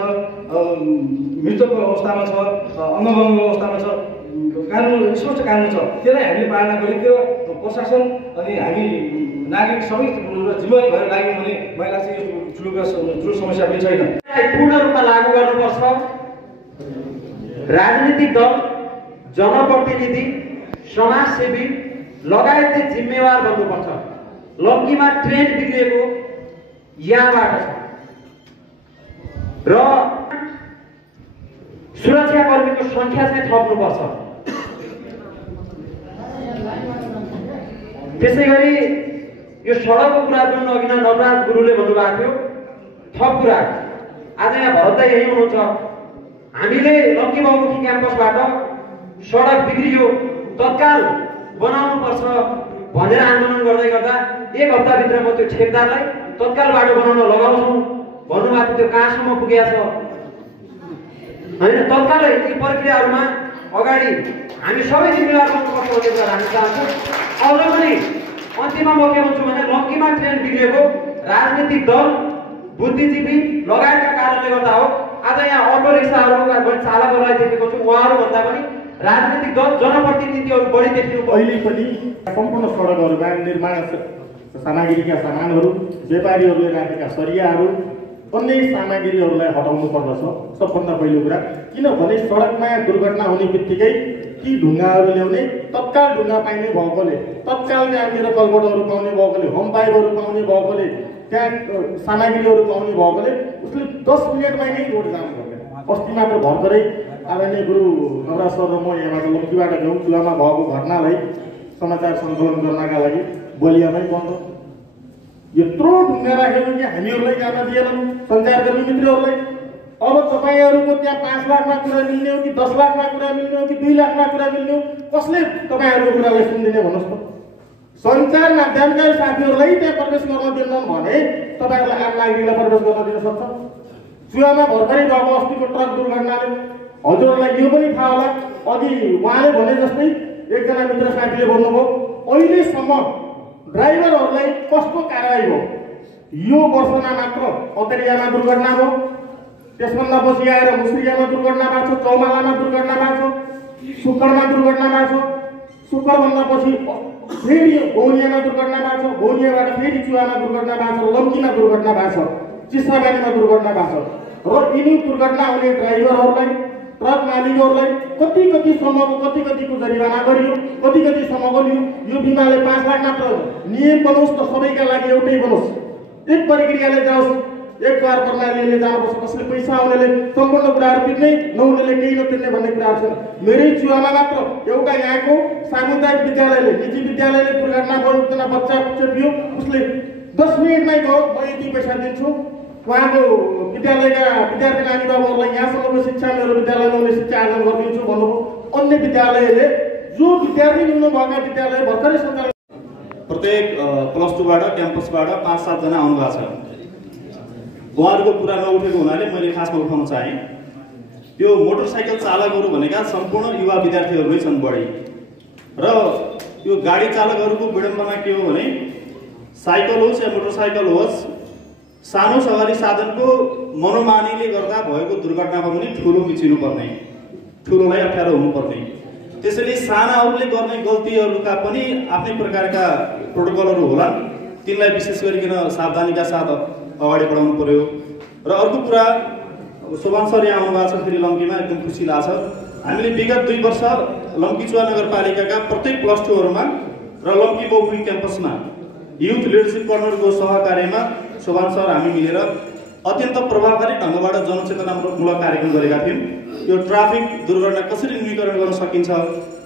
मृतकको अवस्थामा छ, अङ्गभङ्गको अवस्थामा छ, कानुन स्पष्ट कानुन छ, त्यसलाई हामीले पालना गऱ्यौँ। त्यो प्रशासन अनि हामी नागरिक सबै जिम्मेवारी भएर लाग्यौँ भने मलाई लाग्छ यो ठुलो समस्या पनि छैन। पूर्ण रूपमा लागू गर्नुपर्छ। राजनीतिक दल, जनप्रतिनिधि, समाजसेवी लगायतले जिम्मेवार बन्नुपर्छ। लम्कीमा ट्रेन बिग्रिएको यहाँबाट छ र सुरक्षाकर्मीको सङ्ख्या चाहिँ थप्नुपर्छ। त्यसै गरी यो सडकको कुरा जुन अघि नवराज गुरुले भन्नुभएको थियो, थप कुरा आज यहाँ भरत यही हुनुहुन्छ। हामीले लक्की बहुमुखी क्याम्पसबाट सडक बिग्रियो, तत्काल बनाउनुपर्छ भनेर आन्दोलन गर्दै गर्दा 1 हप्ताभित्र म त्यो ठेकदारलाई तत्काल बाटो बनाउन लगाउँछौँ भन्नुभएको त्यो कहाँसम्म पुगेको छ होइन। तत्कालै यी प्रक्रियाहरूमा अगाडि हामी सबै जिम्मेवार बन्नुपर्छ भन्ने कुरा हामी चाहन्छौँ। अझ पनि अन्तिममा म के भन्छु भने लक्कीमा ट्रेन बिग्रिएको राजनीतिक दल, बुद्धिजीवी लगायतका कारणले गर्दा हो। आज यहाँ अटो रिक्साहरूका चालकहरूलाई देखेको छु, उहाँहरू भन्दा पनि राजनीतिक दल, जनप्रतिनिधिहरू बढी देखिनु। अहिले पनि सम्पूर्ण सडकहरूमा निर्माण सामग्रीका सामानहरू, व्यापारीहरूले राखेका सरियाहरू, अन्य सामग्रीहरूलाई हटाउनु पर्दछ सबभन्दा पहिलो कुरा। किनभने सडकमा दुर्घटना हुने बित्तिकै ती ढुङ्गाहरू ल्याउने, तत्काल ढुङ्गा पाइने भएकोले, तत्काल त्यहाँनिर कलबटहरू पाउने भएकोले, होम पाइपहरू पाउने भएकोले, त्यहाँ सामग्रीहरू पाउने भएकोले उसले 10 मिनटमै नै रोड जाम गर्ने। अस्ति मात्र भर्खरै आदरणीय गुरु नवराज सर र म यहाँबाट लम्कीबाट गयौँ। चुलामा भएको घटनालाई समाचार सङ्कलन गर्नका लागि बलियामै बन्द। यत्रो ढुङ्गा राखेको कि हामीहरूलाई जान दिएनन् सञ्चारकर्मी मित्रहरूलाई। अब तपाईँहरूको त्यहाँ 5 लाखमा कुरा मिल्ने हो कि 10 लाखमा कुरा मिल्ने हो कि 2 लाखमा कुरा मिल्ने हो, कसले तपाईँहरूको कुरालाई सुनिदिने भन्नुहोस् त। सञ्चार माध्यमका साथीहरूलाई त्यहाँ प्रवेश गर्न दिएनन् भने तपाईँहरूलाई आम नागरिकलाई प्रवेश गर्न दिन सक्छ। चुवामा भर्खरै गएको अस्तिको ट्रक दुर्घटनाले हजुरहरूलाई यो पनि थाहा होला, अघि उहाँले भने जस्तै एकजना मित्र साथीले भन्नुभयो अहिलेसम्म ड्राइभरहरूलाई कस्तो कारवाही भयो। यो वर्षमा मात्र अतरियामा दुर्घटना भयो, त्यसभन्दा पछि आएर मुस्रियामा दुर्घटना भएको छ, चौमालामा दुर्घटना भएको छ, सुक्करमा दुर्घटना भएको छ, सुक्करभन्दा पछि फेरि बौनियामा दुर्घटना भएको छ, बौनियाबाट फेरि चुवामा दुर्घटना भएको छ, लम्कीमा दुर्घटना भएको छ, चिसाबारीमा दुर्घटना भएको छ। र यिनी दुर्घटना हुने ड्राइभरहरूलाई, ट्रक मालिकहरूलाई कतिको जरिवाना गरियो, कतिसम्मको लियो। यो बिमाले 5 लाख मात्र नियम बनोस् त सबैका लागि एउटै बनोस्, एक प्रक्रियाले जाओस्, एक कार प्रणालीले जानुपर्छ। कसले पैसा आउनेले सम्पूर्ण कुराहरू तिर्ने, नहुनेले केही नतिर्ने भन्ने कुराहरू छन्। मेरै चुवामा मात्र एउटा यहाँको सामुदायिक विद्यालयले, निजी विद्यालयले दुर्घटना भयो, एकजना बच्चा चेपियो, उसले 10 मिनटमै गयो म यति पैसा दिन्छु, उहाँको विद्यालयका विद्यार्थी नानीबाबुहरूलाई यहाँसम्मको शिक्षा मेरो विद्यालयमा मैले शिक्षा आर्जन गरिदिन्छु भन्नुभयो। अन्य विद्यालयले जो विद्यार्थी हुनुभएका विद्यालय भर्खरै सञ्चालन प्रत्येक +2बाट क्याम्पसबाट 5-7 जना आउनु भएको छ। उहाँहरूको कुरा नउठेको हुनाले मैले खासमा उठाउन चाहेँ। यो मोटरसाइकल चालकहरू भनेका सम्पूर्ण युवा विद्यार्थीहरूमै छन् बढी। र यो गाडी चालकहरूको विडम्बना के हो भने साइकल होस् या मोटरसाइकल होस्, सानो सवारी साधनको मनोमानीले गर्दा भएको दुर्घटनामा पनि ठुलो मिचिनुपर्ने, ठुलोलाई अप्ठ्यारो हुनुपर्ने। त्यसैले सानाहरूले गर्ने गल्तीहरूका पनि आफ्नै प्रकारका प्रोटोकलहरू होला, तिनलाई विशेष गरिकन सावधानीका साथ अगाडि बढाउनु पर्यो। र अर्को कुरा, शोभान सर यहाँ आउनुभएको छ फेरि लम्कीमा, एकदम खुसी लाग्छ। हामीले विगत 2 वर्ष लम्कीचुवा नगरपालिकाका प्रत्येक +2हरूमा र लम्की बहुमुखी क्याम्पसमा युथ लिडरसिप कर्नरको सहकार्यमा शोभान सर हामी मिलेर अत्यन्त प्रभावकारी ढङ्गबाट जनचेतनामूलक कार्यक्रम गरेका थियौँ। यो ट्राफिक दुर्घटना कसरी न्यूनीकरण गर्न सकिन्छ,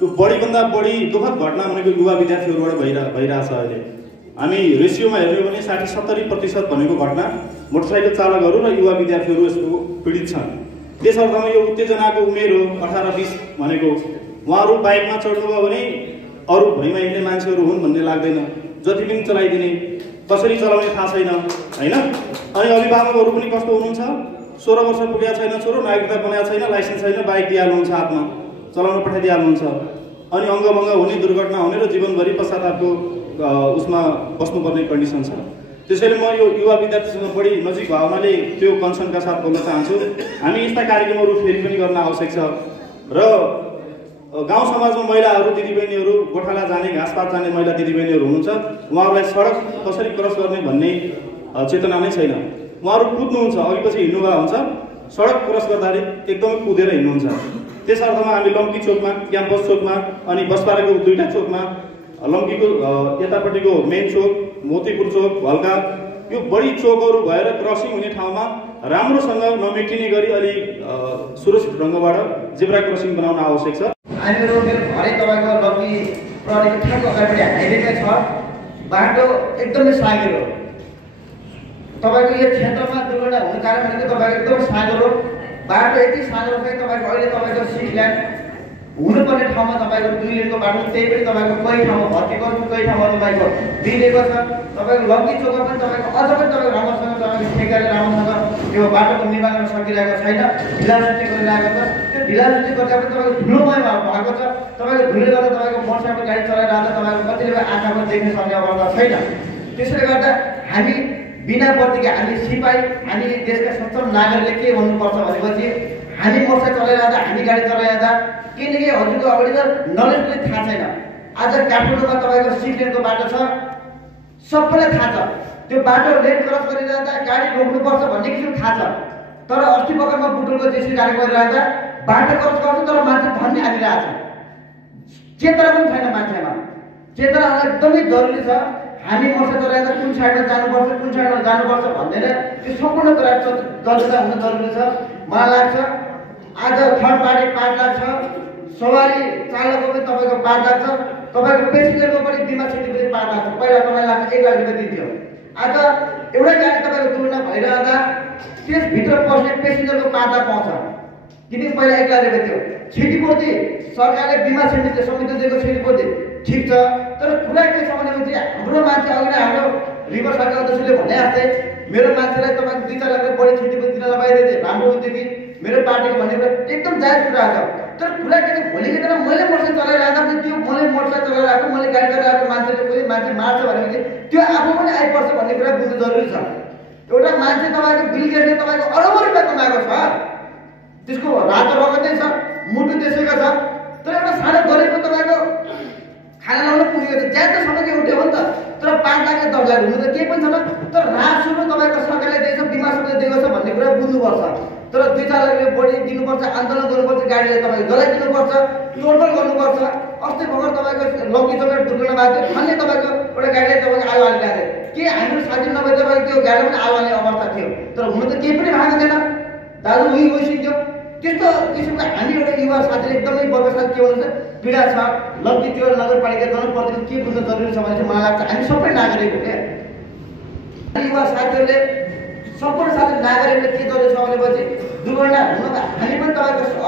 यो बढीभन्दा बढी दुःखद घटना भनेको युवा विद्यार्थीहरूबाट भइरहेछ। अहिले हामी रेसियोमा हेर्ने भने 60-70% भनेको घटना मोटरसाइकल चालकहरू र युवा विद्यार्थीहरू यसको पीडित छन्। त्यस अर्थमा यो उत्तेजनाको उमेर हो 18-20 भनेको। उहाँहरू बाइकमा चढ्नुभयो भने अरू भुइँमा हिँड्ने मान्छेहरू हुन् भन्ने लाग्दैन, जति पनि चलाइदिने, कसरी चलाउने थाहा छैन हैन। अनि अभिभावकहरू पनि कस्तो हुनुहुन्छ, 16 वर्ष पुगेको छैन छोरो, नागरिकता बनाएको छैन, लाइसेन्स छैन, बाइक दिइहाल्नुहुन्छ हातमा, चलाउन पठाइदिइहाल्नुहुन्छ। अनि अङ्गभङ्ग हुने, दुर्घटना हुने र जीवनभरि पश्चातापको उसमा बस्नुपर्ने कन्डिसन छ। त्यसैले म यो युवा विद्यार्थीसँग बढी नजिक भावनाले त्यो कन्सर्नका साथ बोल्न चाहन्छु। हामी यस्ता कार्यक्रमहरू फेरि पनि गर्न आवश्यक छ। र गाउँ समाजमा महिलाहरू, दिदीबहिनीहरू, गोठाला जाने, घाँसपात जाने महिला दिदीबहिनीहरू हुनुहुन्छ, उहाँहरूलाई सडक कसरी क्रस गर्ने भन्ने चेतना नै छैन। उहाँहरू कुद्नुहुन्छ, अघिपछि हिँड्नुभएको हुन्छ, सडक क्रस गर्दाखेरि एकदमै कुदेर हिँड्नुहुन्छ। त्यस अर्थमा हामी लम्की चोकमा, क्याम्पस चोकमा अनि बसपाराको 2टा चोकमा, लम्कीको यतापट्टिको मेन चोक, मोतीपुर चोक, भल्का, यो बढी चोकहरू भएर क्रसिङ हुने ठाउँमा राम्रोसँग नमेटिने गरी अलि सुरक्षित ढङ्गबाट जेब्रा क्रसिङ बनाउन आवश्यक छ। हामीहरू मेरो घरै तपाईँको लम्की प्रहरीको ठ्याक्क अगाडिपट्टि हाइवेमै छ। बाटो एकदमै साँघुरो हो। तपाईँको यो क्षेत्रमा दुर्घटना हुने कारण भनेको तपाईँको एकदमै साँघुरो बाटो, यति साँघुरो छ तपाईँको अहिले तपाईँको 6 लेन हुनुपर्ने ठाउँमा तपाईँको 2 लेनको बाटो, त्यही पनि तपाईँको कहीँ ठाउँमा भत्केको, कहीँ ठाउँमा तपाईँको बिग्रेको छ। तपाईँको लम्की चोकमा पनि तपाईँको अझ पनि तपाईँको राम्रोसँग तपाईँको ठेकाले राम्रोसँग त्यो बाटोको निर्माण गर्न सकिरहेको छैन, ढिलासुस्ती गरिरहेको छ। त्यो ढिलासुस्ती गर्दा पनि तपाईँको धुलोमय भएको छ। तपाईँको धुलोले गर्दा तपाईँको मोटरसाइकल गाडी चलाइरहँदा तपाईँको कतिले आँखा पनि देख्न सक्ने अवस्था छैन। त्यसैले गर्दा हामी बिना बत्तीका, हामी सिपाही, हामी देशका सक्षम नागरिकले के भन्नुपर्छ भनेपछि हामी मोटरसाइकल चलाइरहँदा, हामी गाडी चलाइरहँदा किनकि हजुरको अगाडि त नलेज पनि थाहा छैन। आज काठमाडौँमा तपाईँको 6 लेनको बाटो छ, सबैलाई थाहा छ। त्यो बाटो लेन क्रस गरिरहँदा गाडी रोक्नुपर्छ भन्ने किसिम थाहा छ। तर अस्ति भर्खरमा बुटोलको जेसी गाडी गरिरहँदा बाटो क्रस गर्छ, तर मान्छे भन्ने आइरहेछ। चेतना पनि छैन मान्छेमा। चेतना एकदमै जरुरी छ। हामी मोटरसाइकल चलाइरहँदा कुन साइडमा जानुपर्छ, कुन साइडमा जानुपर्छ भन्दैन, त्यो सम्पूर्ण कुरा जागरुकता हुन जरुरी छ। मलाई लाग्छ आज थर्ड पार्टी पार्ट लाग्छ, सवारी चालकको पनि तपाईँको पार्ट लाग्छ, तपाईँको पेसेन्जरको पनि बिमा क्षति पनि पार्ट लाग्छ। पहिला तपाईँलाई लाग्छ 1 लाख रुपियाँ दिन्थ्यो, आज एउटै गाडी तपाईँको दुर्घटना भइरहँदा त्यसभित्र पस्ने पेसेन्जरको पार्ट पाउँछ, किनकि पहिला 1 लाख रुपियाँ थियो। क्षतिपूर्ति सरकारले बिमा समिति दिएको क्षतिपूर्ति ठिक छ, तर कुरा के छ भनेपछि हाम्रो मान्छे अघि नै हाम्रो रिभर सरकार अध्यक्षले भने जस्तै मेरो मान्छेलाई तपाईँको 2-4 लाख रुपियाँ बढी क्षतिपूर्ति दिन लगाइदिए राम्रो हुन्थ्यो कि मेरो पार्टीको भन्ने कुरा एकदम जायज कुरा छ। तर कुरा के छ, भोलिको दिनमा मैले मोटरसाइकल चलाइरहँदा पनि त्यो मैले मोटरसाइकल चलाइरहेको, मैले गाडी चलाइरहेको मान्छेले कोही मान्छे मार्छ भनेपछि त्यो आफू पनि आइपर्छ भन्ने कुरा बुझ्नु जरुरी छ। एउटा मान्छे तपाईँको बिल गेट्सले तपाईँको अरबौँ रुपियाँ कमाएको छ, त्यसको रातो रगतै छ, मुटु त्यसैको छ, तर एउटा सानो गरिबको तपाईँको खाना लाउन पुगेको छ, ज्यादा समय उठ्यो हो नि त। तर 5 लाख 10 लाख हुनु त केही पनि छैन, तर राजस्व तपाईँको सरकारले दिएको छ, बिमा समितिले दिएको छ भन्ने कुरा बुझ्नुपर्छ। तर 2-4 लाख रुपियाँ बढी दिनुपर्छ, आन्दोलन गर्नुपर्छ, गाडीलाई तपाईँको गलाइदिनुपर्छ, तोडफोड गर्नुपर्छ। अस्ति भर्खर तपाईँको लम्की चोकमा दुर्घटना भएको थियो, अन्य तपाईँको एउटा गाडीलाई तपाईँको आगो हालिरहेको थियो। के हाम्रो साथी नभए तपाईँको त्यो गाडी पनि आगो हाल्ने अवस्था थियो, तर हुन त केही पनि भएको थिएन, दाजु उही गइसक्यो। त्यस्तो किसिमको हामी एउटा युवा साथीले एकदमै वर्गसाथ के भन्छ पीडा छ। लम्की त्यो नगरपालिका जनप्रतिनिधि के बुझ्न जरुरी छ भने चाहिँ मलाई लाग्छ हामी सबै नागरिक हो क्या। युवा साथीहरूले सम्पूर्ण साथै नागरिकले के गर्दैछ भनेपछि दुर्घटना हुन हामी पनि तपाईँको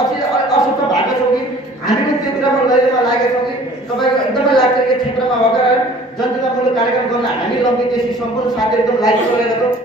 असफल भएको छौँ कि हामी पनि त्यो कुरामा लैजामा लागेका छौँ कि तपाईँको एकदमै लाग्छ यो क्षेत्रमा भएका जनतामूलक कार्यक्रम गर्न हामी लम्की देशी सम्पूर्ण साथीहरू एकदम लागि रहेका छौँ